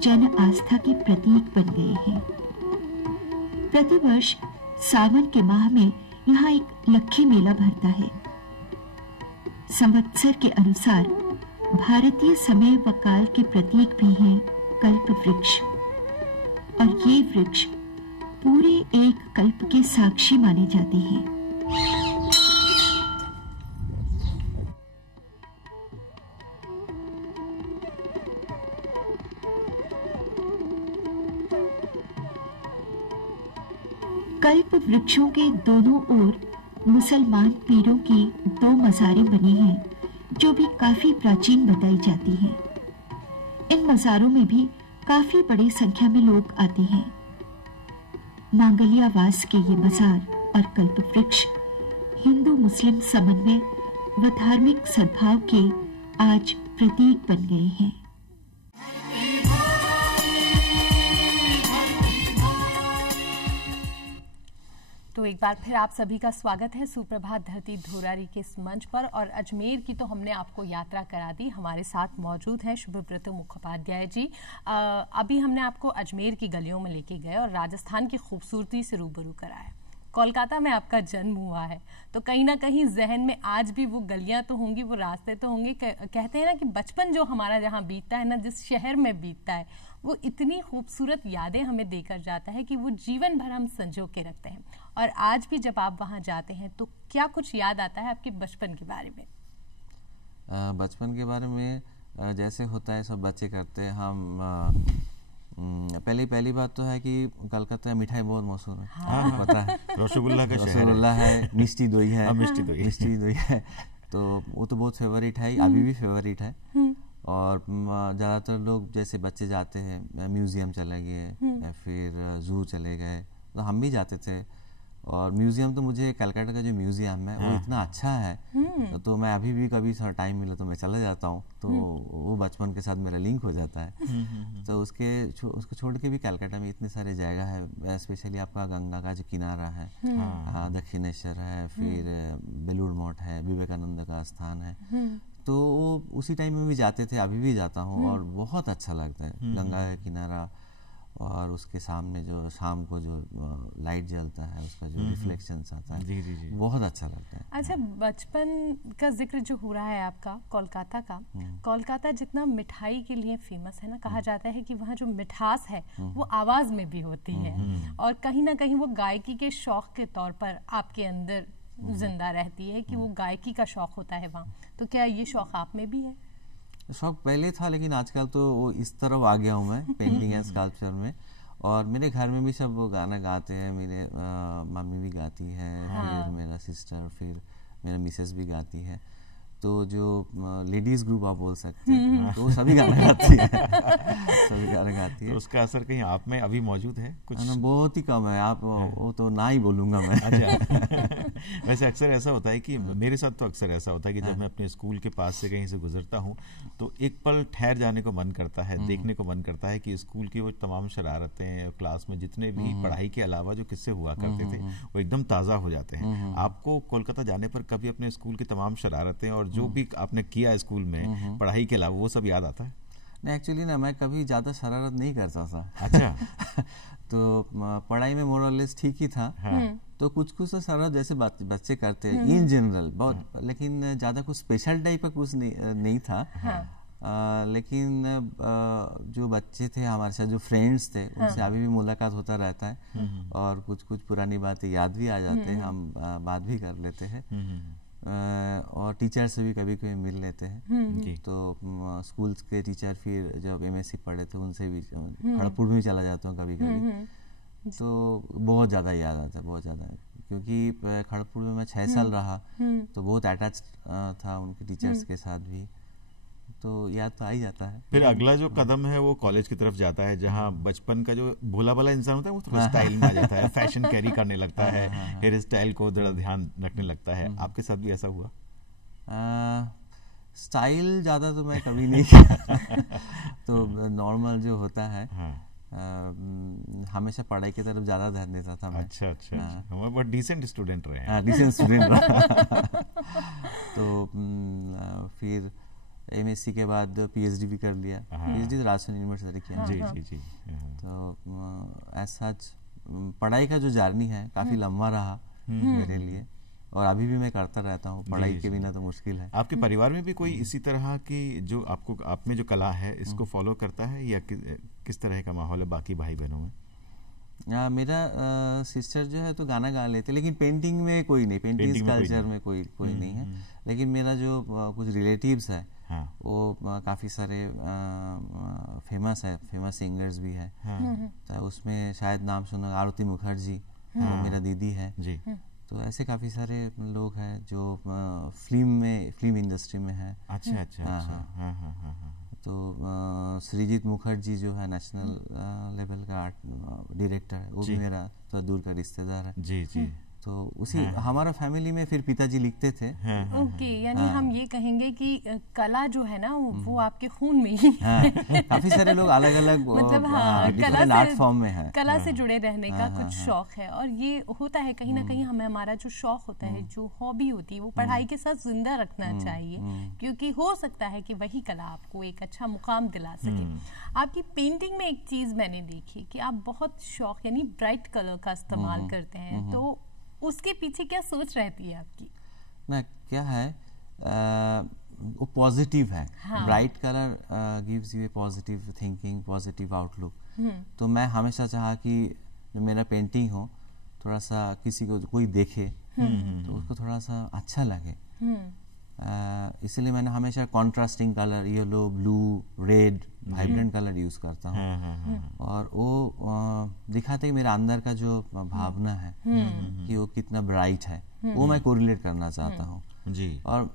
जन आस्था के प्रतीक बन गए हैं। प्रतिवर्ष सावन के माह में यहाँ एक लक्खी मेला भरता है। संवत्सर के अनुसार भारतीय समय व काल के प्रतीक भी हैं कल्प वृक्ष, और ये वृक्ष पूरे एक कल्प के साक्षी माने जाते हैं। कल्प वृक्षों के दोनों ओर मुसलमान पीरों की 2 मज़ारें बनी हैं, जो भी काफी प्राचीन बताई जाती हैं। इन मज़ारों में भी काफी बड़ी संख्या में लोग आते हैं। मांगलियावास के ये मज़ार और कल्प वृक्ष हिंदू मुस्लिम समन्वय व धार्मिक सद्भाव के आज प्रतीक बन गए हैं। तो एक बार फिर आप सभी का स्वागत है सुप्रभात धरती धोरारी के इस मंच पर। और अजमेर की तो हमने आपको यात्रा करा दी। हमारे साथ मौजूद हैं शुभव्रत मुखोपाध्याय जी। अभी हमने आपको अजमेर की गलियों में लेके गए और राजस्थान की खूबसूरती से रूबरू कराया। कोलकाता में आपका जन्म हुआ है, तो कहीं ना कहीं जहन में आज भी वो गलियां तो होंगी, वो रास्ते तो होंगे। कहते हैं ना कि बचपन जो हमारा जहाँ बीतता है ना, जिस शहर में बीतता है, वो इतनी खूबसूरत यादें हमें देकर जाता है कि वो जीवन भर हम संजो के रखते हैं। और आज भी जब आप वहाँ जाते हैं तो क्या कुछ याद आता है आपके बचपन के बारे में? बचपन के बारे में जैसे होता है सब बच्चे करते हैं। हम पहली बात तो है कि कलकत्ता मिठाई बहुत मशहूर है। हाँ, पता है। रसगुल्ला का शहर है। रसगुल्ला है, मिष्टी दोई है। मिष्टी दोई है। तो वो तो बहुत फेवरेट है, अभी भी फेवरेट है। और ज़्यादातर लोग जैसे बच्चे जाते हैं, म्यूज़ियम चले गए या फिर जू चले गए, तो हम भी जाते थे। और म्यूज़ियम तो मुझे कलकत्ता का जो म्यूज़ियम है वो इतना अच्छा है, तो मैं अभी भी कभी टाइम मिला तो मैं चला जाता हूँ। तो वो बचपन के साथ मेरा लिंक हो जाता है। तो उसको छोड़ के भी कलकत्ता में इतने सारे जगह है, स्पेशली आपका गंगा का जो किनारा है, दक्षिणेश्वर है, फिर बेलूर मठ है, विवेकानंद का स्थान है। तो उसी टाइम में भी जाते थे, अभी भी जाता हूँ और बहुत अच्छा लगता है। गंगा का किनारा और उसके सामने जो शाम को जो लाइट जलता है, उसका जो रिफ्लेक्शन आता है, जी, बहुत अच्छा लगता है। अच्छा, बचपन का जिक्र जो हो रहा है आपका कोलकाता का, कोलकाता जितना मिठाई के लिए फेमस है ना, कहा जाता है कि वहाँ जो मिठास है वो आवाज में भी होती है और कहीं ना कहीं वो गायकी के शौक के तौर पर आपके अंदर जिंदा रहती है कि वो गायकी का शौक होता है वहाँ। तो क्या ये शौक आप में भी है? शौक पहले था, लेकिन आजकल तो वो इस तरफ आ गया हूँ मैं पेंटिंग एंड स्कल्पचर में। और मेरे घर में भी सब वो गाना गाते हैं, मेरे मम्मी भी गाती है, फिर मेरा सिस्टर, फिर मेरा मिसेस भी गाती है। तो जो लेडीज ग्रुप आप बोल सकते हैं, तो सभी गाना गाती है। सभी गाना गाती है। तो उसका असर कहीं आप में अभी मौजूद है कुछ? बहुत ही कम है। आप वो तो ना ही बोलूंगा मैं। अच्छा। वैसे अक्सर ऐसा होता है कि मेरे साथ तो अक्सर ऐसा होता है कि जब मैं अपने स्कूल के पास से कहीं से गुजरता हूँ तो एक पल ठहर जाने को मन करता है, देखने को मन करता है कि स्कूल की वो तमाम शरारतें, क्लास में जितने भी पढ़ाई के अलावा जो किस्से हुआ करते थे वो एकदम ताज़ा हो जाते हैं। आपको कोलकाता जाने पर कभी अपने स्कूल की तमाम शरारतें और जो भी आपने किया स्कूल में पढ़ाई के अलावा वो सब याद आता है? नहीं, एक्चुअली ना मैं कभी ज़्यादा शरारत नहीं करता था। अच्छा। तो पढ़ाई में मोरलेस ठीक ही था। तो कुछ तो शरारत जैसे बच्चे करते हैं इन जनरल बहुत, लेकिन ज़्यादा कुछ स्पेशल टाइप का कुछ नहीं था। लेकिन जो बच्चे थे हमारे साथ, जो फ्रेंड्स थे, उनसे अभी भी मुलाकात होता रहता है और कुछ पुरानी बातें याद भी आ जाते हैं, हम बात भी कर लेते हैं। और टीचर से भी कभी कभी मिल लेते हैं। तो स्कूल के टीचर फिर जब एमएससी पढ़े थे उनसे भी खड़गपुर में चला जाता हूँ कभी कभी। तो बहुत ज़्यादा याद आता है, बहुत ज़्यादा, क्योंकि खड़गपुर में मैं 6 साल रहा, तो बहुत अटैच था उनके टीचर्स के साथ भी, तो याद तो आ ही जाता है। फिर अगला जो कदम है वो कॉलेज की तरफ जाता है, जहाँ बचपन का जो भोला भाला इंसान होता है वो थोड़ा स्टाइल में आ जाता है, फैशन कैरी करने लगता है, हेयर स्टाइल को थोड़ा ध्यान रखने लगता है। आपके साथ भी ऐसा हुआ? स्टाइल ज़्यादा तो मैं कभी नहीं किया। तो नॉर्मल जो होता है, हमेशा पढ़ाई की तरफ ज़्यादा ध्यान देता था मैं। अच्छा। हम बहुत डिसेंट स्टूडेंट रहे हैं। डिसेंट स्टूडेंट रहा। तो फिर एमएससी के बाद पीएचडी भी कर लिया। पीएचडी तो राजस्थान यूनिवर्सिटी किया। जी। तो ऐसा पढ़ाई का जो जर्नी है काफ़ी लंबा रहा मेरे लिए, और अभी भी मैं करता रहता हूँ। पढ़ाई के बिना तो मुश्किल है। आपके परिवार में भी कोई इसी तरह की जो आप में जो कला है इसको फॉलो करता है, या किस तरह का माहौल है बाकी भाई बहनों में? मेरा सिस्टर जो है तो गाना गा लेते, लेकिन पेंटिंग में कोई नहीं, पेंटिंग कल्चर में कोई नहीं है। लेकिन मेरा जो कुछ रिलेटिव्स है, वो काफ़ी सारे फेमस सिंगर्स भी है। तो उसमें शायद नाम सुना, आरती मुखर्जी मेरा दीदी है जी। तो ऐसे काफ़ी सारे लोग हैं जो फिल्म इंडस्ट्री में है। अच्छा। तो सृजित मुखर्जी जो है नेशनल लेवल का आर्ट डायरेक्टर है, वो भी मेरा तो दूर का रिश्तेदार है। जी जी। तो उसी हमारा फैमिली में फिर पिताजी लिखते थे। ओके, यानी हम ये कहेंगे कि कला जो है ना वो आपके खून में ही है। काफी सारे लोग अलग अलग मतलब डिफरेंट आर्ट फॉर्म में है, कला से जुड़े रहने का कुछ शौक है, और ये होता है कहीं ना कहीं हमें हमारा जो शौक होता है, जो हॉबी होती है, वो पढ़ाई के साथ जिंदा रखना चाहिए, क्योंकि हो सकता है कि वही कला आपको एक अच्छा मुकाम दिला सके। आपकी पेंटिंग में एक चीज मैंने देखी कि आप बहुत शौक यानी ब्राइट कलर का इस्तेमाल करते हैं, तो उसके पीछे क्या सोच रहती है आपकी? ना क्या है, वो पॉजिटिव है। Bright colour gives U A positive thinking, positive outlook. तो मैं हमेशा चाहा कि मेरा पेंटिंग हो, थोड़ा सा किसी को कोई देखे तो उसको थोड़ा सा अच्छा लगे। इसलिए मैंने हमेशा contrasting colour, yellow, blue, red, vibrant colour use करता हूँ, और वो दिखाते हैं मेरा अंदर का जो भावना है कि वो कितना ब्राइट है, वो मैं कोरिलेट करना चाहता हूँ जी। और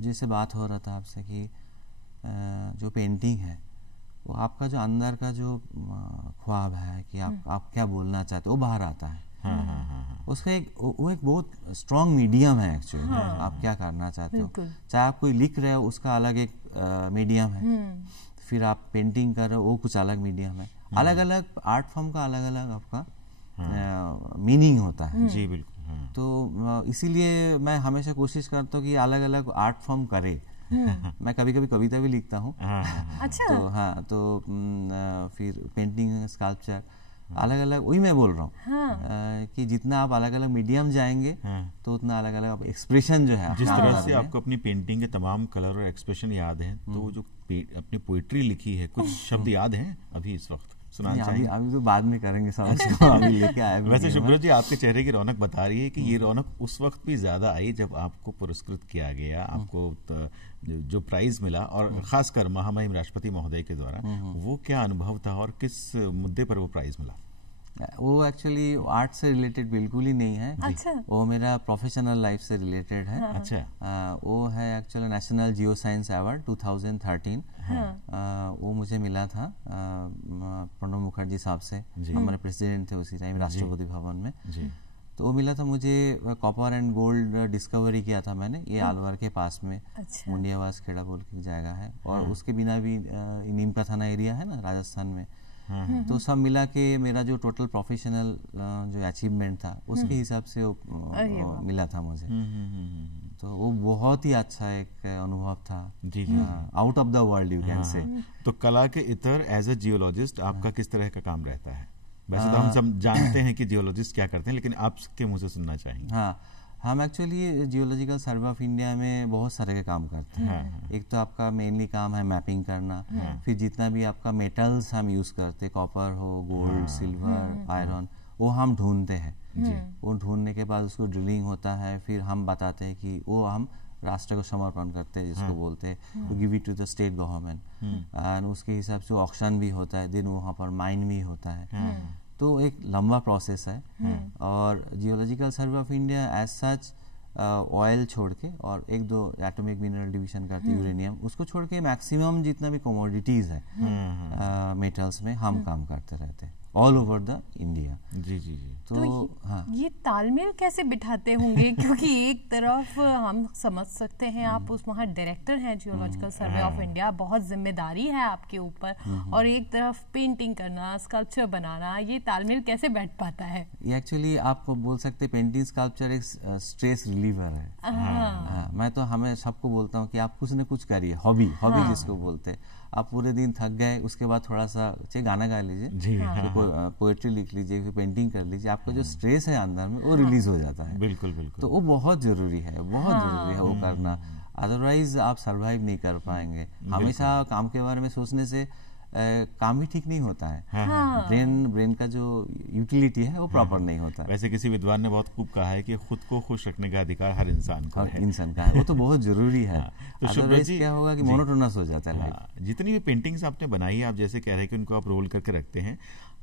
जैसे बात हो रहा था आपसे कि जो पेंटिंग है वो आपका जो अंदर का जो ख्वाब है कि आप क्या बोलना चाहते हो, वो बाहर आता है। उसका वो एक बहुत स्ट्रॉन्ग मीडियम है एक्चुअली। आप क्या करना चाहते हो, चाहे आप कोई लिख रहे हो उसका अलग एक मीडियम है, फिर आप पेंटिंग कर रहे हो वो कुछ अलग मीडियम है। अलग अलग आर्ट फॉर्म का अलग अलग आपका मीनिंग होता है। जी बिल्कुल। तो इसीलिए मैं हमेशा कोशिश करता हूँ कि अलग अलग आर्ट फॉर्म करे। मैं कभी कभी कविता भी लिखता हूँ। अच्छा। तो फिर पेंटिंग, स्कल्पचर, अलग अलग, वही मैं बोल रहा हूँ कि जितना आप अलग अलग मीडियम जाएंगे तो उतना अलग अलग एक्सप्रेशन जो है। जिस तरह से आपको अपनी पेंटिंग के तमाम कलर और एक्सप्रेशन याद हैं, तो जो अपनी पोइट्री लिखी है, कुछ शब्द याद हैं अभी इस वक्त सुनाना चाहिए? अभी तो बाद में करेंगे समझ को, अभी लेके आए। वैसे सुब्रत जी, आपके चेहरे की रौनक बता रही है कि ये रौनक उस वक्त भी ज्यादा आई जब आपको पुरस्कृत किया गया, आपको जो प्राइज मिला, और खासकर महामहिम राष्ट्रपति महोदय के द्वारा। वो क्या अनुभव था और किस मुद्दे पर वो प्राइज मिला? वो एक्चुअली आर्ट से रिलेटेड बिल्कुल ही नहीं है। अच्छा। वो मेरा प्रोफेशनल लाइफ से रिलेटेड है। अच्छा। वो है actually national geo science award 2013। वो मुझे मिला था प्रणब मुखर्जी साहब से, हमारे प्रेसिडेंट थे उसी टाइम राष्ट्रपति भवन में। तो वो मिला था मुझे। कॉपर एंड गोल्ड डिस्कवरी किया था मैंने, ये अलवर के पास में मुंडियावास खेड़ा बोल के जगह है, और उसके बिना भी नीम का थाना एरिया है ना राजस्थान में। तो सब मिला के मेरा जो टोटल प्रोफेशनल जो अचीवमेंट था उसके हिसाब से वो मिला था मुझे। तो वो बहुत ही अच्छा एक अनुभव था। जी। Out of the world you can say. तो कला के इतर एज ए जियोलॉजिस्ट आपका किस तरह का काम रहता है? वैसे तो हम सब जानते हैं कि जियोलॉजिस्ट क्या करते हैं, लेकिन आपके मुंह से सुनना चाहेंगे। हाँ, हम actually geological Survey of India में बहुत सारे काम करते हैं। एक तो आपका मेनली काम है मैपिंग करना, फिर जितना भी आपका मेटल्स हम यूज करते, कॉपर हो, गोल्ड, सिल्वर, आयरन, वो हम ढूंढते हैं। वो ढूंढने के बाद उसको ड्रिलिंग होता है, फिर हम बताते हैं कि वो हम राष्ट्र को समर्पण करते हैं, जिसको बोलते हैं to give it to the state government. And उसके हिसाब से ऑक्शन भी होता है, दिन वहाँ पर माइन भी होता है। तो एक लंबा प्रोसेस है। और Geological Survey of India as such oil छोड़ के और एक दो एटॉमिक मिनरल डिवीजन करती है, यूरेनियम, उसको छोड़ के मैक्सिमम जितना भी कमोडिटीज है मेटल्स में हम काम करते रहते हैं ऑल ओवर द इंडिया। जी जी जी। तो ये तालमेल कैसे बिठाते होंगे? क्योंकि एक तरफ हम समझ सकते हैं आप उस वहाँ डायरेक्टर हैं जियोलॉजिकल सर्वे ऑफ इंडिया, बहुत जिम्मेदारी है आपके ऊपर, और एक तरफ पेंटिंग करना, स्कल्पचर बनाना, ये तालमेल कैसे बैठ पाता है? ये एक्चुअली आप बोल सकते हैं पेंटिंग स्कल्पचर एक स्ट्रेस रिलीवर है। मैं तो हमें सबको बोलता हूँ कि आप कुछ न कुछ करिए, हॉबी जिसको बोलते हैं। आप पूरे दिन थक गए, उसके बाद थोड़ा सा गाना गा लीजिए, पोएट्री लिख लीजिए, पेंटिंग कर लीजिए, आपका जो स्ट्रेस है अंदर में वो रिलीज हो जाता है। बिल्कुल बिल्कुल। तो वो बहुत जरूरी है, बहुत जरूरी है वो करना, अदरवाइज आप सरवाइव नहीं कर पाएंगे। हमेशा काम के बारे में सोचने से काम भी ठीक नहीं होता है। ब्रेन का जो यूटिलिटी है वो प्रॉपर नहीं होता है। वैसे किसी विद्वान ने बहुत खूब कहा है कि खुद को खुश रखने का अधिकार हर इंसान को है। इंसान का है, वो तो बहुत जरूरी है। तो अदरवाइज क्या होगा कि मोनोटोनस हो जाता है लाइफ। जितनी भी पेंटिंग्स आपने बनाई है, आप जैसे कह रहे हैं कि उनको आप रोल करके रखते हैं,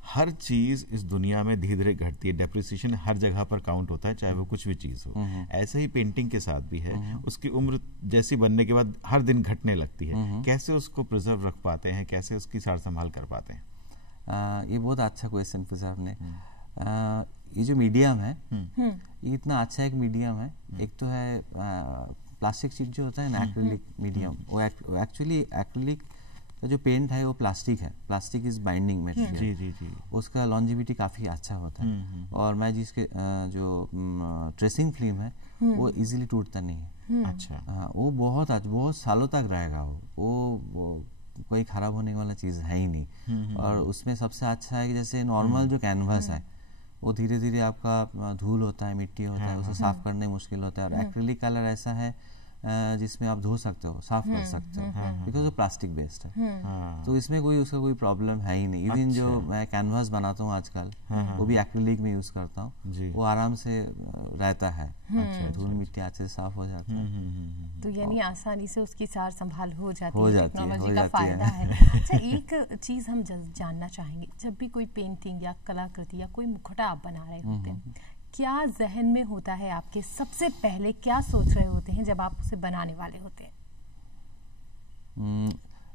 हर चीज इस दुनिया में धीरे धीरे घटती है, डेप्रिसिएशन हर जगह पर काउंट होता है, चाहे वो कुछ भी चीज हो। ऐसे ही पेंटिंग के साथ भी है, उसकी उम्र जैसी बनने के बाद हर दिन घटने लगती है। कैसे उसको प्रिजर्व रख पाते हैं, कैसे उसकी सार संभाल कर पाते हैं? ये बहुत अच्छा क्वेश्चन पूछा आपने। ये जो मीडियम है ये इतना अच्छा एक मीडियम है। एक तो है प्लास्टिक शीट जो होता है ना, एक्रिलिक मीडियम, वो एक्चुअली एक्रिलिक का जो पेंट है वो प्लास्टिक है, प्लास्टिक इज बाइंडिंग मटेरियल। जी जी जी। उसका लॉन्जिविटी काफ़ी अच्छा होता है। और मैं जिसके जो ट्रेसिंग फिल्म है वो इजीली टूटता नहीं है। अच्छा। वो बहुत सालों तक रहेगा। वो कोई खराब होने वाला चीज़ है ही नहीं। और उसमें सबसे अच्छा है कि जैसे नॉर्मल जो कैनवास है वो धीरे धीरे आपका धूल होता है, मिट्टी होता है, उसे साफ करने मुश्किल होता है। और एक्रिलिक कलर ऐसा है जिसमें आप धो सकते हो, साफ कर सकते हो, बिकॉज वो प्लास्टिक बेस्ड है। तो इसमें उसका कोई प्रॉब्लम है ही नहीं। इवन जो मैं कैनवास बनाता हूँ आजकल वो भी एक्रिलिक में यूज करता हूँ, वो आराम से रहता है, धूल मिट्टी अच्छे से साफ हो जाता है। तो यानी आसानी से उसकी सार संभाल हो जाती हो है, जाती टेक्नोलॉजी का है। फायदा है। अच्छा, एक चीज हम जानना चाहेंगे, जब भी कोई पेंटिंग या कलाकृति या कोई मुखौटा आप बना रहे होते हैं, क्या जहन में होता है आपके? सबसे पहले क्या सोच रहे होते हैं जब आप उसे बनाने वाले होते हैं?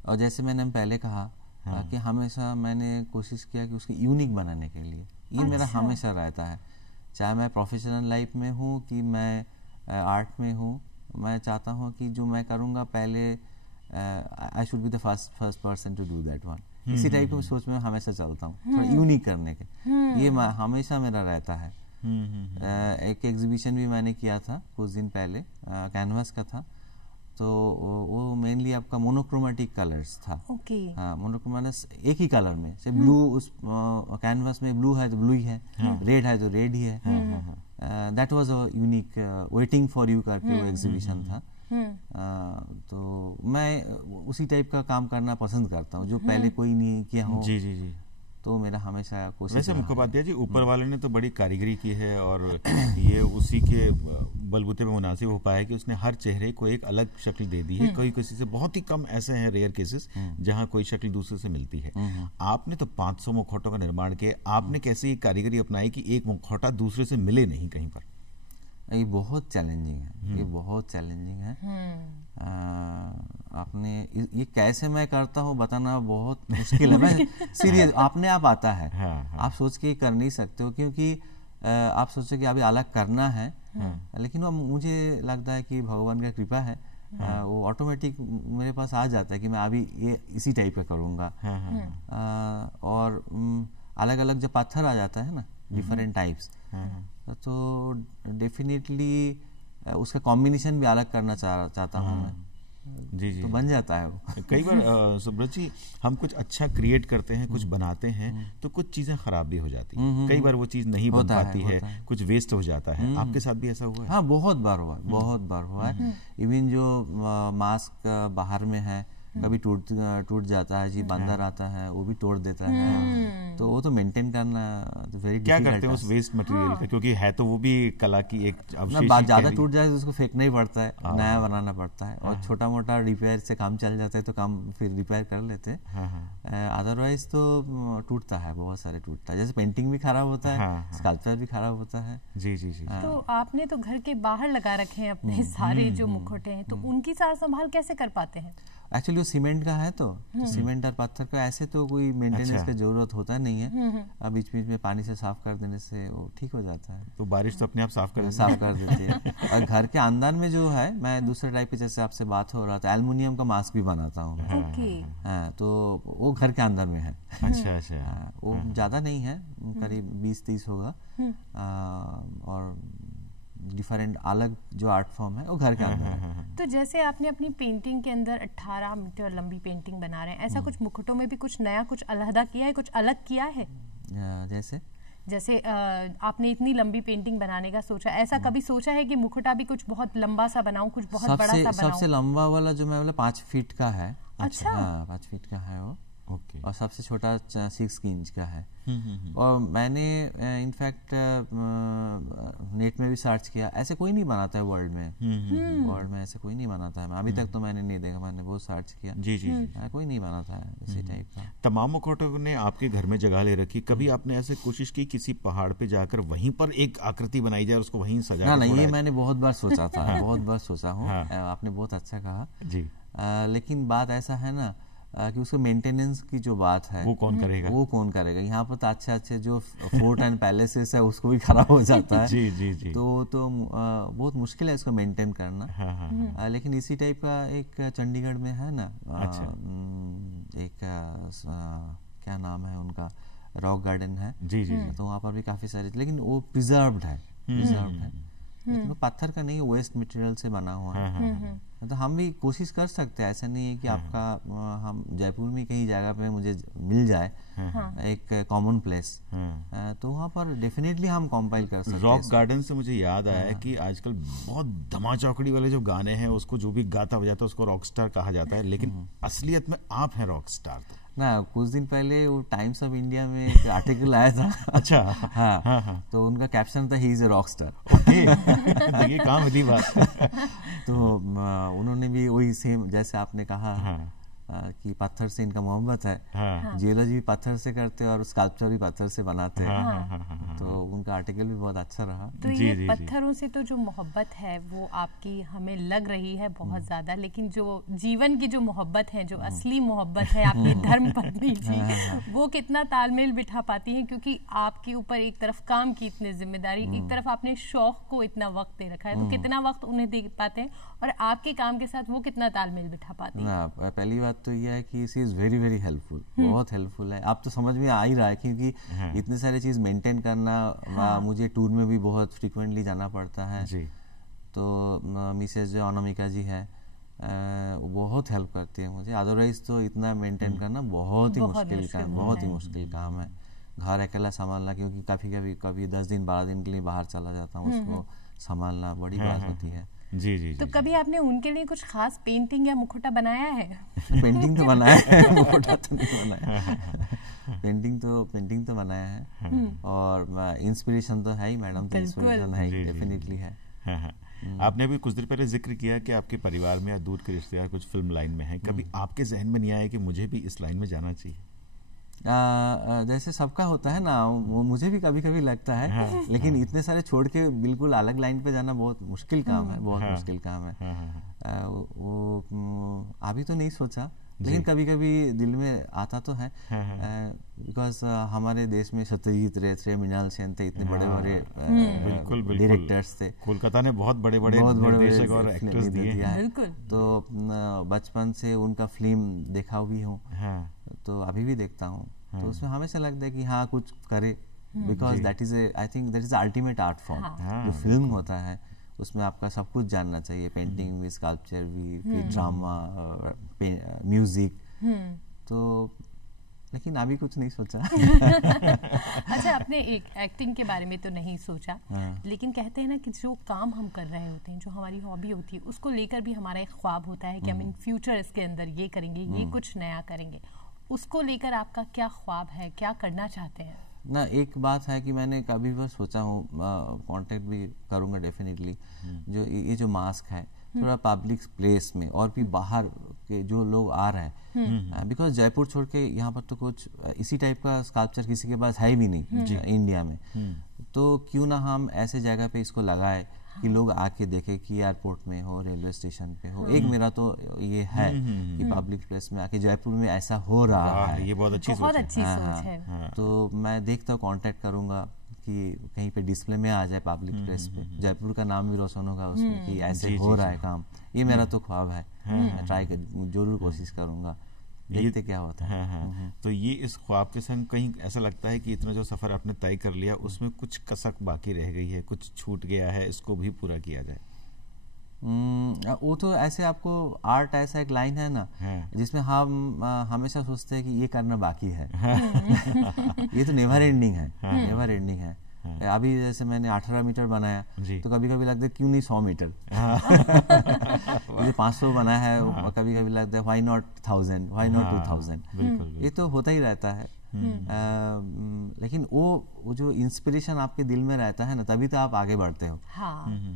और जैसे मैंने पहले कहा कि हमेशा मैंने कोशिश किया कि उसको यूनिक बनाने के लिए, ये मेरा हमेशा रहता है। चाहे मैं प्रोफेशनल लाइफ में हूँ कि मैं आर्ट में हूँ, मैं चाहता हूँ कि जो मैं करूँगा पहले I should be the first person to do that one. इसी टाइप की सोच में हमेशा चलता हूँ, थोड़ा यूनिक करने के। ये हमेशा मेरा रहता है। एक एग्जीबिशन भी मैंने किया था कुछ दिन पहले, कैनवास का था, तो वो मेनली आपका मोनोक्रोमेटिक कलर्स था। हाँ, मोनोक्रोमेटिक एक ही कलर में से ब्लू, उस कैनवास में ब्लू है तो ब्लू ही है, रेड है तो रेड ही है। That was a unique waiting for you करके वो एग्जीबिशन था। तो मैं उसी टाइप का काम करना पसंद करता हूँ जो पहले कोई नहीं किया हो। जी जी जी। तो मेरा हमेशा कोशिश। वैसे मुखोपाध्याय जी, ऊपर वाले ने तो बड़ी कारीगरी की है और ये उसी के बलबूते पे मुनासिब हो पाया कि उसने हर चेहरे को एक अलग शक्ल दे दी है। कोई किसी से बहुत ही कम ऐसे हैं रेयर केसेस जहां कोई शक्ल दूसरे से मिलती है। आपने तो 500 मुखौटों का निर्माण किया, आपने कैसी कारीगरी अपनाई कि एक मुखौटा दूसरे से मिले नहीं कहीं पर? ये बहुत चैलेंजिंग है, ये बहुत चैलेंजिंग है। आपने ये कैसे मैं करता हूँ बताना बहुत मुश्किल है। मैं सीरियस, आपने आप आता है। आप सोच के कर नहीं सकते हो, क्योंकि आप सोचो कि अभी अलग करना है, लेकिन वो मुझे लगता है कि भगवान का कृपा है, वो ऑटोमेटिक मेरे पास आ जाता है कि मैं अभी ये इसी टाइप का करूँगा। और अलग अलग जब पत्थर आ जाता है ना, डिफरेंट टाइप्स, तो डेफिनेटली उसका कॉम्बिनेशन भी अलग करना चाहता हूँ मैं। जी जी, तो बन जाता है वो। कई बार सुब्रत जी, हम कुछ अच्छा क्रिएट करते हैं, कुछ बनाते हैं, तो कुछ चीजें खराब भी हो जाती हैं। कई बार वो चीज नहीं बन पाती है, कुछ वेस्ट हो जाता है। आपके साथ भी ऐसा हुआ है? हाँ, बहुत बार हुआ है, बहुत बार हुआ है। इवन जो मास्क बाहर में है, कभी टूट जाता है जी, बंदर आता है वो भी तोड़ देता है। तो वो तो मेंटेन करना तो वेरी क्या करते हैं उस वेस्ट मटेरियल का, क्योंकि है तो वो भी कला की एक अवशेष। बात ज्यादा टूट जाए तो उसको फेंकना ही पड़ता है, नया बनाना पड़ता है। और छोटा मोटा रिपेयर से काम चल जाता है तो काम फिर रिपेयर कर लेते हैं। अदरवाइज तो टूटता है, बहुत सारे टूटता है। जैसे पेंटिंग भी खराब होता है, स्कल्पचर भी खराब होता है। जी जी जी। तो आपने तो घर के बाहर लगा रखे हैं अपने सारे जो मुखौटे हैं, तो उनकी सार संभाल कैसे कर पाते हैं? एक्चुअली वो सीमेंट का है, तो सीमेंट और पत्थर का ऐसे तो कोई मेंटेनेंस का जरूरत होता नहीं है। अब बीच बीच में पानी से साफ कर देने से वो ठीक हो जाता है। तो बारिश तो अपने आप साफ कर देती है। और घर के अंदर में जो है, मैं दूसरे टाइप के, जैसे आपसे बात हो रहा था, एल्युमिनियम का मास्क भी बनाता हूँ। हाँ, तो वो घर के अंदर में है। अच्छा अच्छा। वो ज्यादा नहीं है, करीब 20-30 होगा। और डिफरेंट अलग जो आर्ट फॉर्म है वो घर के अंदर है। तो जैसे आपने अपनी पेंटिंग के अंदर 18 मीटर लंबी पेंटिंग बना रहे हैं, ऐसा कुछ मुखौटों में भी कुछ नया, कुछ अलहदा किया है, कुछ अलग किया है? जैसे आपने इतनी लंबी पेंटिंग बनाने का सोचा, ऐसा कभी सोचा है कि मुखौटा भी कुछ बहुत लंबा सा बनाऊं, कुछ बहुत बड़ा सा बनाऊं? सबसे लंबा वाला जो मैं 5 फीट का है। अच्छा। हाँ, 5 फीट का है वो। ओके। और सबसे छोटा 6 इंच का है। और मैंने इनफैक्ट नेट में भी सर्च किया, ऐसे कोई नहीं बनाता है वर्ल्ड में। वर्ल्ड में ऐसे कोई नहीं बनाता है, अभी तक तो मैंने नहीं देखा। मैंने बहुत सर्च किया, जी जी जी। कोई नहीं बनाता है इसी टाइप का। तमाम मुखौटों ने आपके घर में जगह ले रखी, कभी आपने ऐसे कोशिश की किसी पहाड़ पे जाकर वहीं पर एक आकृति बनाई जाए और उसको वहीं सजा ना, के ये छोड़ा मैंने बहुत बार सोचा था, बहुत बार सोचा हूँ। हाँ। आपने बहुत अच्छा कहा जी। लेकिन बात ऐसा है ना कि उसको मेंटेनेंस की जो बात है वो कौन करेगा? वो कौन करेगा? यहाँ पर तो अच्छे अच्छे जो फोर्ट एंड पैलेसेस है उसको भी खराब हो जाता है। जी जी जी। तो बहुत मुश्किल है इसको मेंटेन करना। हाँ हाँ। लेकिन इसी टाइप का एक चंडीगढ़ में है ना, अच्छा। एक क्या नाम है उनका, रॉक गार्डन है। जी जी जी। तो वहाँ पर भी काफी सारे, लेकिन वो प्रिजर्व्ड है, प्रिजर्व्ड है। लेकिन वो पत्थर का नहीं, वेस्ट मटेरियल से बना हुआ है। तो हम भी कोशिश कर सकते हैं, ऐसा नहीं है कि आपका हम जयपुर में कहीं जगह पे मुझे मिल जाए एक कॉमन प्लेस, तो वहाँ पर डेफिनेटली हम कंपाइल कर सकते हैं। रॉक गार्डन से मुझे याद आया कि आजकल बहुत धमा चौकड़ी वाले जो गाने हैं उसको जो भी गाता बजाता है उसको रॉक स्टार कहा जाता है, लेकिन असलियत में आप हैं रॉक स्टार। ना, कुछ दिन पहले वो टाइम्स ऑफ इंडिया में एक आर्टिकल आया था। अच्छा। हाँ, हाँ हाँ। तो उनका कैप्शन था he is a rock star. Okay. देखिए कहाँ मिली बात। तो उन्होंने भी वही सेम जैसे आपने कहा, हाँ। कि पत्थर से इनका मोहब्बत है। हाँ। जियोलॉजी भी पत्थर से करते हैं और स्कल्पचर भी पत्थर से बनाते हैं। हाँ। तो उनका आर्टिकल भी बहुत अच्छा रहा। तो जी, ये जी, जी। पत्थरों से तो जो मोहब्बत है वो आपकी हमें लग रही है बहुत ज्यादा, लेकिन जो जीवन की जो मोहब्बत है, जो असली मोहब्बत है आपकी धर्म पत्नी जी, वो कितना तालमेल बिठा पाती है? क्योंकि आपके ऊपर एक तरफ काम की इतनी जिम्मेदारी, एक तरफ आपने शौक को इतना वक्त दे रखा है, तो कितना वक्त उन्हें दे पाते हैं और आपके काम के साथ वो कितना तालमेल बिठा पाती है? ना, पहली बात तो यह है कि she is very very helpful, बहुत हेल्पफुल है। आप तो समझ में आ ही रहा है क्योंकि इतने सारे चीज मेंटेन करना, मुझे टूर में भी बहुत फ्रीक्वेंटली जाना पड़ता है जी। तो मिसेज जो अनामिका जी है वो बहुत हेल्प करती है मुझे। अदरवाइज तो इतना मेंटेन करना बहुत ही मुश्किल काम, बहुत ही मुश्किल काम है। घर अकेला संभालना, क्योंकि कभी 10 दिन 12 दिन के लिए बाहर चला जाता हूँ, उसको संभालना बड़ी बात होती है। जी जी। तो कभी आपने उनके लिए कुछ खास पेंटिंग या मुखौटा बनाया है? पेंटिंग तो बनाया है, मुखौटा तो नहीं बनाया। पेंटिंग तो बनाया है। और इंस्पिरेशन तो है ही मैडम, तो इंस्पिरेशन है ही, डेफिनेटली है। आपने अभी कुछ देर पहले जिक्र किया कि आपके परिवार में या दूर के रिश्तेदार कुछ फिल्म लाइन में हैं, कभी आपके जहन में नहीं आया कि मुझे भी इस लाइन में जाना चाहिए? जैसे सबका होता है ना, मुझे भी कभी कभी लगता है। लेकिन इतने सारे छोड़ के बिल्कुल अलग लाइन पे जाना बहुत मुश्किल काम है, बहुत मुश्किल काम है। वो अभी तो नहीं सोचा, लेकिन कभी कभी दिल में आता तो है। बिकॉज हमारे देश में सत्यजीत रे थे, मृणाल सेन थे, इतने बड़े बड़े डायरेक्टर्स थे। कोलकाता ने बहुत बड़े निर्देशक और एक्टर्स दिए हैं। तो बचपन से उनका फिल्म देखा भी हूँ, तो अभी भी देखता हूँ। तो उसमें हमेशा लगता है कि हाँ कुछ करे, because that is I think that is ultimate art form. जो फिल्म होता है उसमें आपका सब कुछ जानना चाहिए, पेंटिंग भी, स्कल्पचर भी, फिर ड्रामा, म्यूजिक। तो लेकिन अभी कुछ नहीं सोचा। अच्छा, आपने एक एक्टिंग के बारे में तो नहीं सोचा, लेकिन कहते हैं ना कि जो काम हम कर रहे होते हैं, जो हमारी हॉबी होती है, उसको लेकर भी हमारा एक ख्वाब होता है कि हम इन फ्यूचर इसके अंदर ये करेंगे, ये कुछ नया करेंगे। उसको लेकर आपका क्या ख्वाब है, क्या करना चाहते हैं? ना, एक बात है कि मैंने कभी भी सोचा हूँ, कांटेक्ट भी करूँगा डेफिनेटली। जो ये जो मास्क है थोड़ा पब्लिक प्लेस में और भी बाहर के जो लोग आ रहे हैं, बिकॉज जयपुर छोड़ के यहाँ पर तो कुछ इसी टाइप का स्कल्पचर किसी के पास है भी नहीं इंडिया में। तो क्यों ना हम ऐसे जगह पे इसको लगाए कि लोग आके देखे कि एयरपोर्ट में हो, रेलवे स्टेशन पे हो। एक मेरा तो ये है कि पब्लिक प्लेस में आके जयपुर में ऐसा हो रहा है। ये बहुत अच्छी सोच है। तो मैं देखता हूँ, कांटेक्ट करूंगा कि कहीं पे डिस्प्ले में आ जाए पब्लिक प्लेस पे, जयपुर का नाम भी रोशन होगा उसमें कि ऐसे हो रहा है काम। ये मेरा तो ख्वाब है, ट्राई जरूर कोशिश करूंगा, देखते क्या होता है। तो ये इस ख्वाब के संग कहीं ऐसा लगता है कि इतना जो सफर आपने तय कर लिया उसमें कुछ कसक बाकी रह गई है, कुछ छूट गया है, इसको भी पूरा किया जाए? वो तो ऐसे आपको आर्ट ऐसा एक लाइन है ना जिसमें हम हमेशा सोचते हैं कि ये करना बाकी है। ये तो नेवर एंडिंग है, नेवर एंडिंग है। अभी जैसे मैंने 18 मीटर बनाया तो कभी कभी लगता है क्यों नहीं 100 मीटर। मुझे 500 बनाया है, कभी कभी लगता है व्हाई नॉट 1000, व्हाई नॉट 2000। ये तो होता ही रहता है। लेकिन वो जो इंस्पिरेशन आपके दिल में रहता है ना, तभी तो आप आगे बढ़ते हो।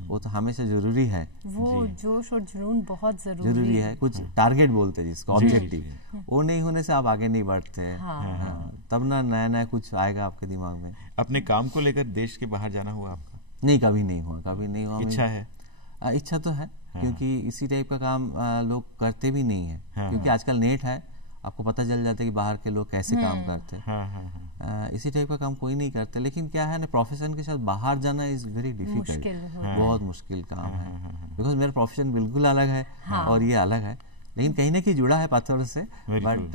वो तो हमेशा जरूरी है, वो जोश और जुनून बहुत जरूरी है। कुछ टारगेट बोलते हैं जिसको, ऑब्जेक्टिव, वो नहीं होने से आप आगे नहीं बढ़ते। तब ना नया नया कुछ आएगा आपके दिमाग में। अपने काम को लेकर देश के बाहर जाना हुआ आपका? नहीं, कभी नहीं हुआ, कभी नहीं हुआ। इच्छा है? इच्छा तो है, क्योंकि इसी टाइप का काम लोग करते भी नहीं है। क्योंकि आजकल नेट है, आपको पता चल जाता है कि बाहर के लोग कैसे काम करते हैं। इसी टाइप का काम कोई नहीं करते। लेकिन क्या है ना, प्रोफेशन के साथ बाहर जाना इज वेरी डिफिकल्ट, बहुत मुश्किल काम है। बिकॉज मेरा प्रोफेशन बिल्कुल अलग है और ये अलग है, लेकिन कहीं ना कहीं जुड़ा है पत्थर से। बट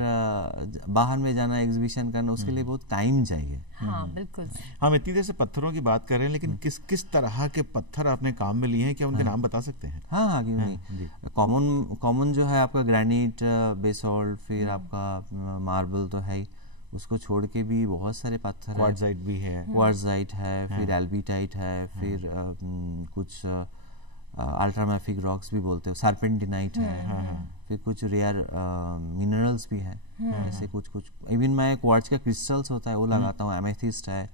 बाहर में जाना, एग्जीबिशन करना, उसके लिए बहुत टाइम चाहिए। बिल्कुल। हम इतनी देर से पत्थरों की बात कर रहे हैं, लेकिन किस किस तरह के पत्थर आपने काम में लिए हैं, क्या उनके नाम बता सकते हैं? हाँ, क्यों नहीं। कॉमन जो है आपका ग्रेनाइट, बेसॉल्ट, फिर आपका मार्बल तो है ही, उसको छोड़ के भी बहुत सारे पत्थर है। क्वार्ट्जाइट भी है, क्वार्ट्जाइट है, फिर एल्बिटाइट है, फिर कुछ अल्ट्रामैफिक रॉक्स भी बोलते हो, सर्पेंटिनाइट है, फिर कुछ रेयर मिनरल्स भी है। जैसे कुछ इवन मैं क्वार्ट्ज का क्रिस्टल्स होता है वो लगाता हूँ, एमेथिस्ट है।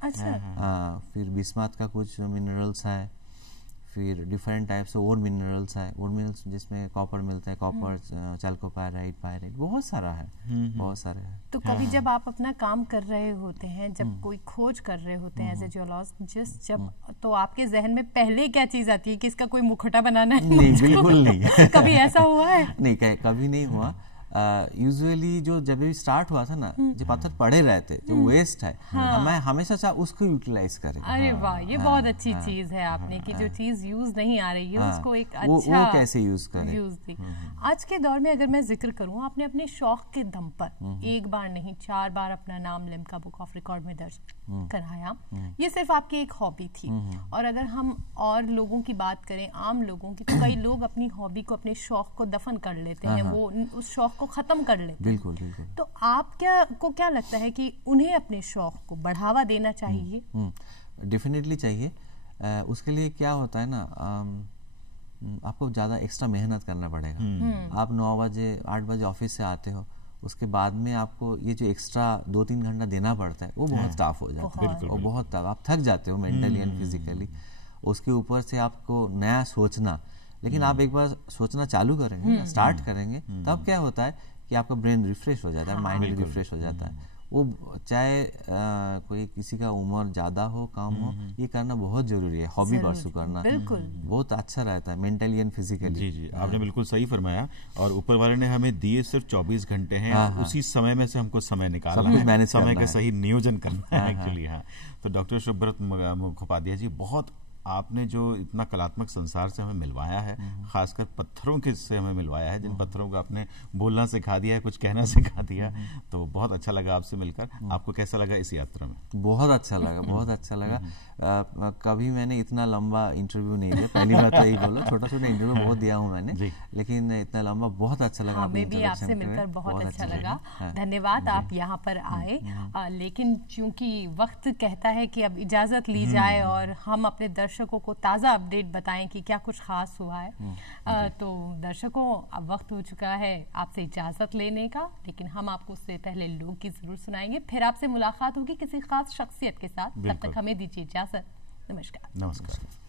फिर बिस्मथ का कुछ मिनरल्स है, फिर डिफरेंट टाइप्स और मिनरल्स है। और मिनरल्स जिसमें कॉपर मिलता है, कॉपर, चैल्कोपायराइट, पायराइट, बहुत सारा है, बहुत सारे हैं। तो कभी जब आप अपना काम कर रहे होते हैं, जब कोई खोज कर रहे होते हैं एज ए जियोलॉजिस्ट, जब तो आपके जहन में पहले क्या चीज आती है कि इसका कोई मुखौटा बनाना है? नहीं, बिल्कुल नहीं। कभी ऐसा हुआ है? नहीं, कभी नहीं हुआ। यूजुअली जो जब भी स्टार्ट हुआ था ना, जो पत्थर पड़े रहते, जो वेस्ट है, मैं हमेशा चाह उसको यूटिलाइज करें। अरे वाह, ये बहुत अच्छी चीज है आपने कि जो चीज यूज नहीं आ रही है उसको एक अच्छा वो कैसे यूज करें। Use the. आज के दौर में अगर मैं जिक्र करूं, आपने अपने शौक के दम पर एक बार नहीं 4 बार अपना नाम लिम्का बुक ऑफ रिकॉर्ड में दर्ज कराया। ये सिर्फ आपकी एक हॉबी थी। और अगर हम और लोगों की बात करें, आम लोगों की, तो कई लोग अपनी हॉबी को, अपने शौक को दफन कर लेते हैं, वो उस शौक को खत्म कर लेते हैं। बिल्कुल बिल्कुल। तो आप क्या लगता है कि उन्हें अपने शौक को बढ़ावा देना चाहिए? डेफिनेटली चाहिए। उसके लिए क्या होता है ना, आपको ज़्यादा एक्स्ट्रा मेहनत करना पड़ेगा। आप 9 बजे 8 बजे ऑफिस से आते हो, उसके बाद में आपको ये जो एक्स्ट्रा 2-3 घंटा देना पड़ता है, वो बहुत टफ हो जाता है। और बहुत टफ, आप थक जाते हो मेंटली एंड फिजिकली। उसके ऊपर से आपको नया सोचना, लेकिन आप एक बार सोचना चालू करेंगे, स्टार्ट करेंगे, तब क्या होता है कि आपका ब्रेन रिफ्रेश हो जाता है, माइंड रिफ्रेश हो जाता है। वो चाहे कोई किसी का उम्र ज़्यादा हो, कम हो, ये करना बहुत जरूरी है। हॉबी परस्यू करना बहुत अच्छा रहता है, मेंटली एंड फिजिकली। जी, आपने बिल्कुल सही फरमाया। और ऊपर वाले ने हमें दिए सिर्फ 24 घंटे हैं, उसी समय में से हमको समय निकालना है, समय का सही नियोजन करना है एक्चुअली। तो डॉक्टर शुभव्रत मुखोपाध्याय जी, बहुत आपने जो इतना कलात्मक संसार से हमें मिलवाया है, खासकर पत्थरों के से हमें मिलवाया है, जिन पत्थरों को आपने बोलना सिखा दिया है, कुछ कहना सिखा दिया, तो बहुत अच्छा लगा आपसे मिलकर। आपको कैसा लगा इस यात्रा में? बहुत अच्छा लगा, बहुत अच्छा लगा। कभी मैंने इतना लंबा इंटरव्यू नहीं दिया, पहली बात तो यही बोलो। छोटा छोटा इंटरव्यू बहुत दिया हूँ मैंने, लेकिन इतना लंबा बहुत अच्छा लगा। हमें भी आपसे मिलकर बहुत अच्छा लगा। धन्यवाद, आप यहाँ पर आए। लेकिन चूंकि वक्त कहता है कि अब इजाजत ली जाए और हम अपने दर्शकों को ताज़ा अपडेट बताएं कि क्या कुछ खास हुआ है, तो दर्शकों अब वक्त हो चुका है आपसे इजाज़त लेने का। लेकिन हम आपको उससे पहले लोकगीत जरूर सुनाएंगे, फिर आपसे मुलाकात होगी किसी खास शख्सियत के साथ। तब तक हमें दीजिए इजाज़त। नमस्कार। नमस्कार।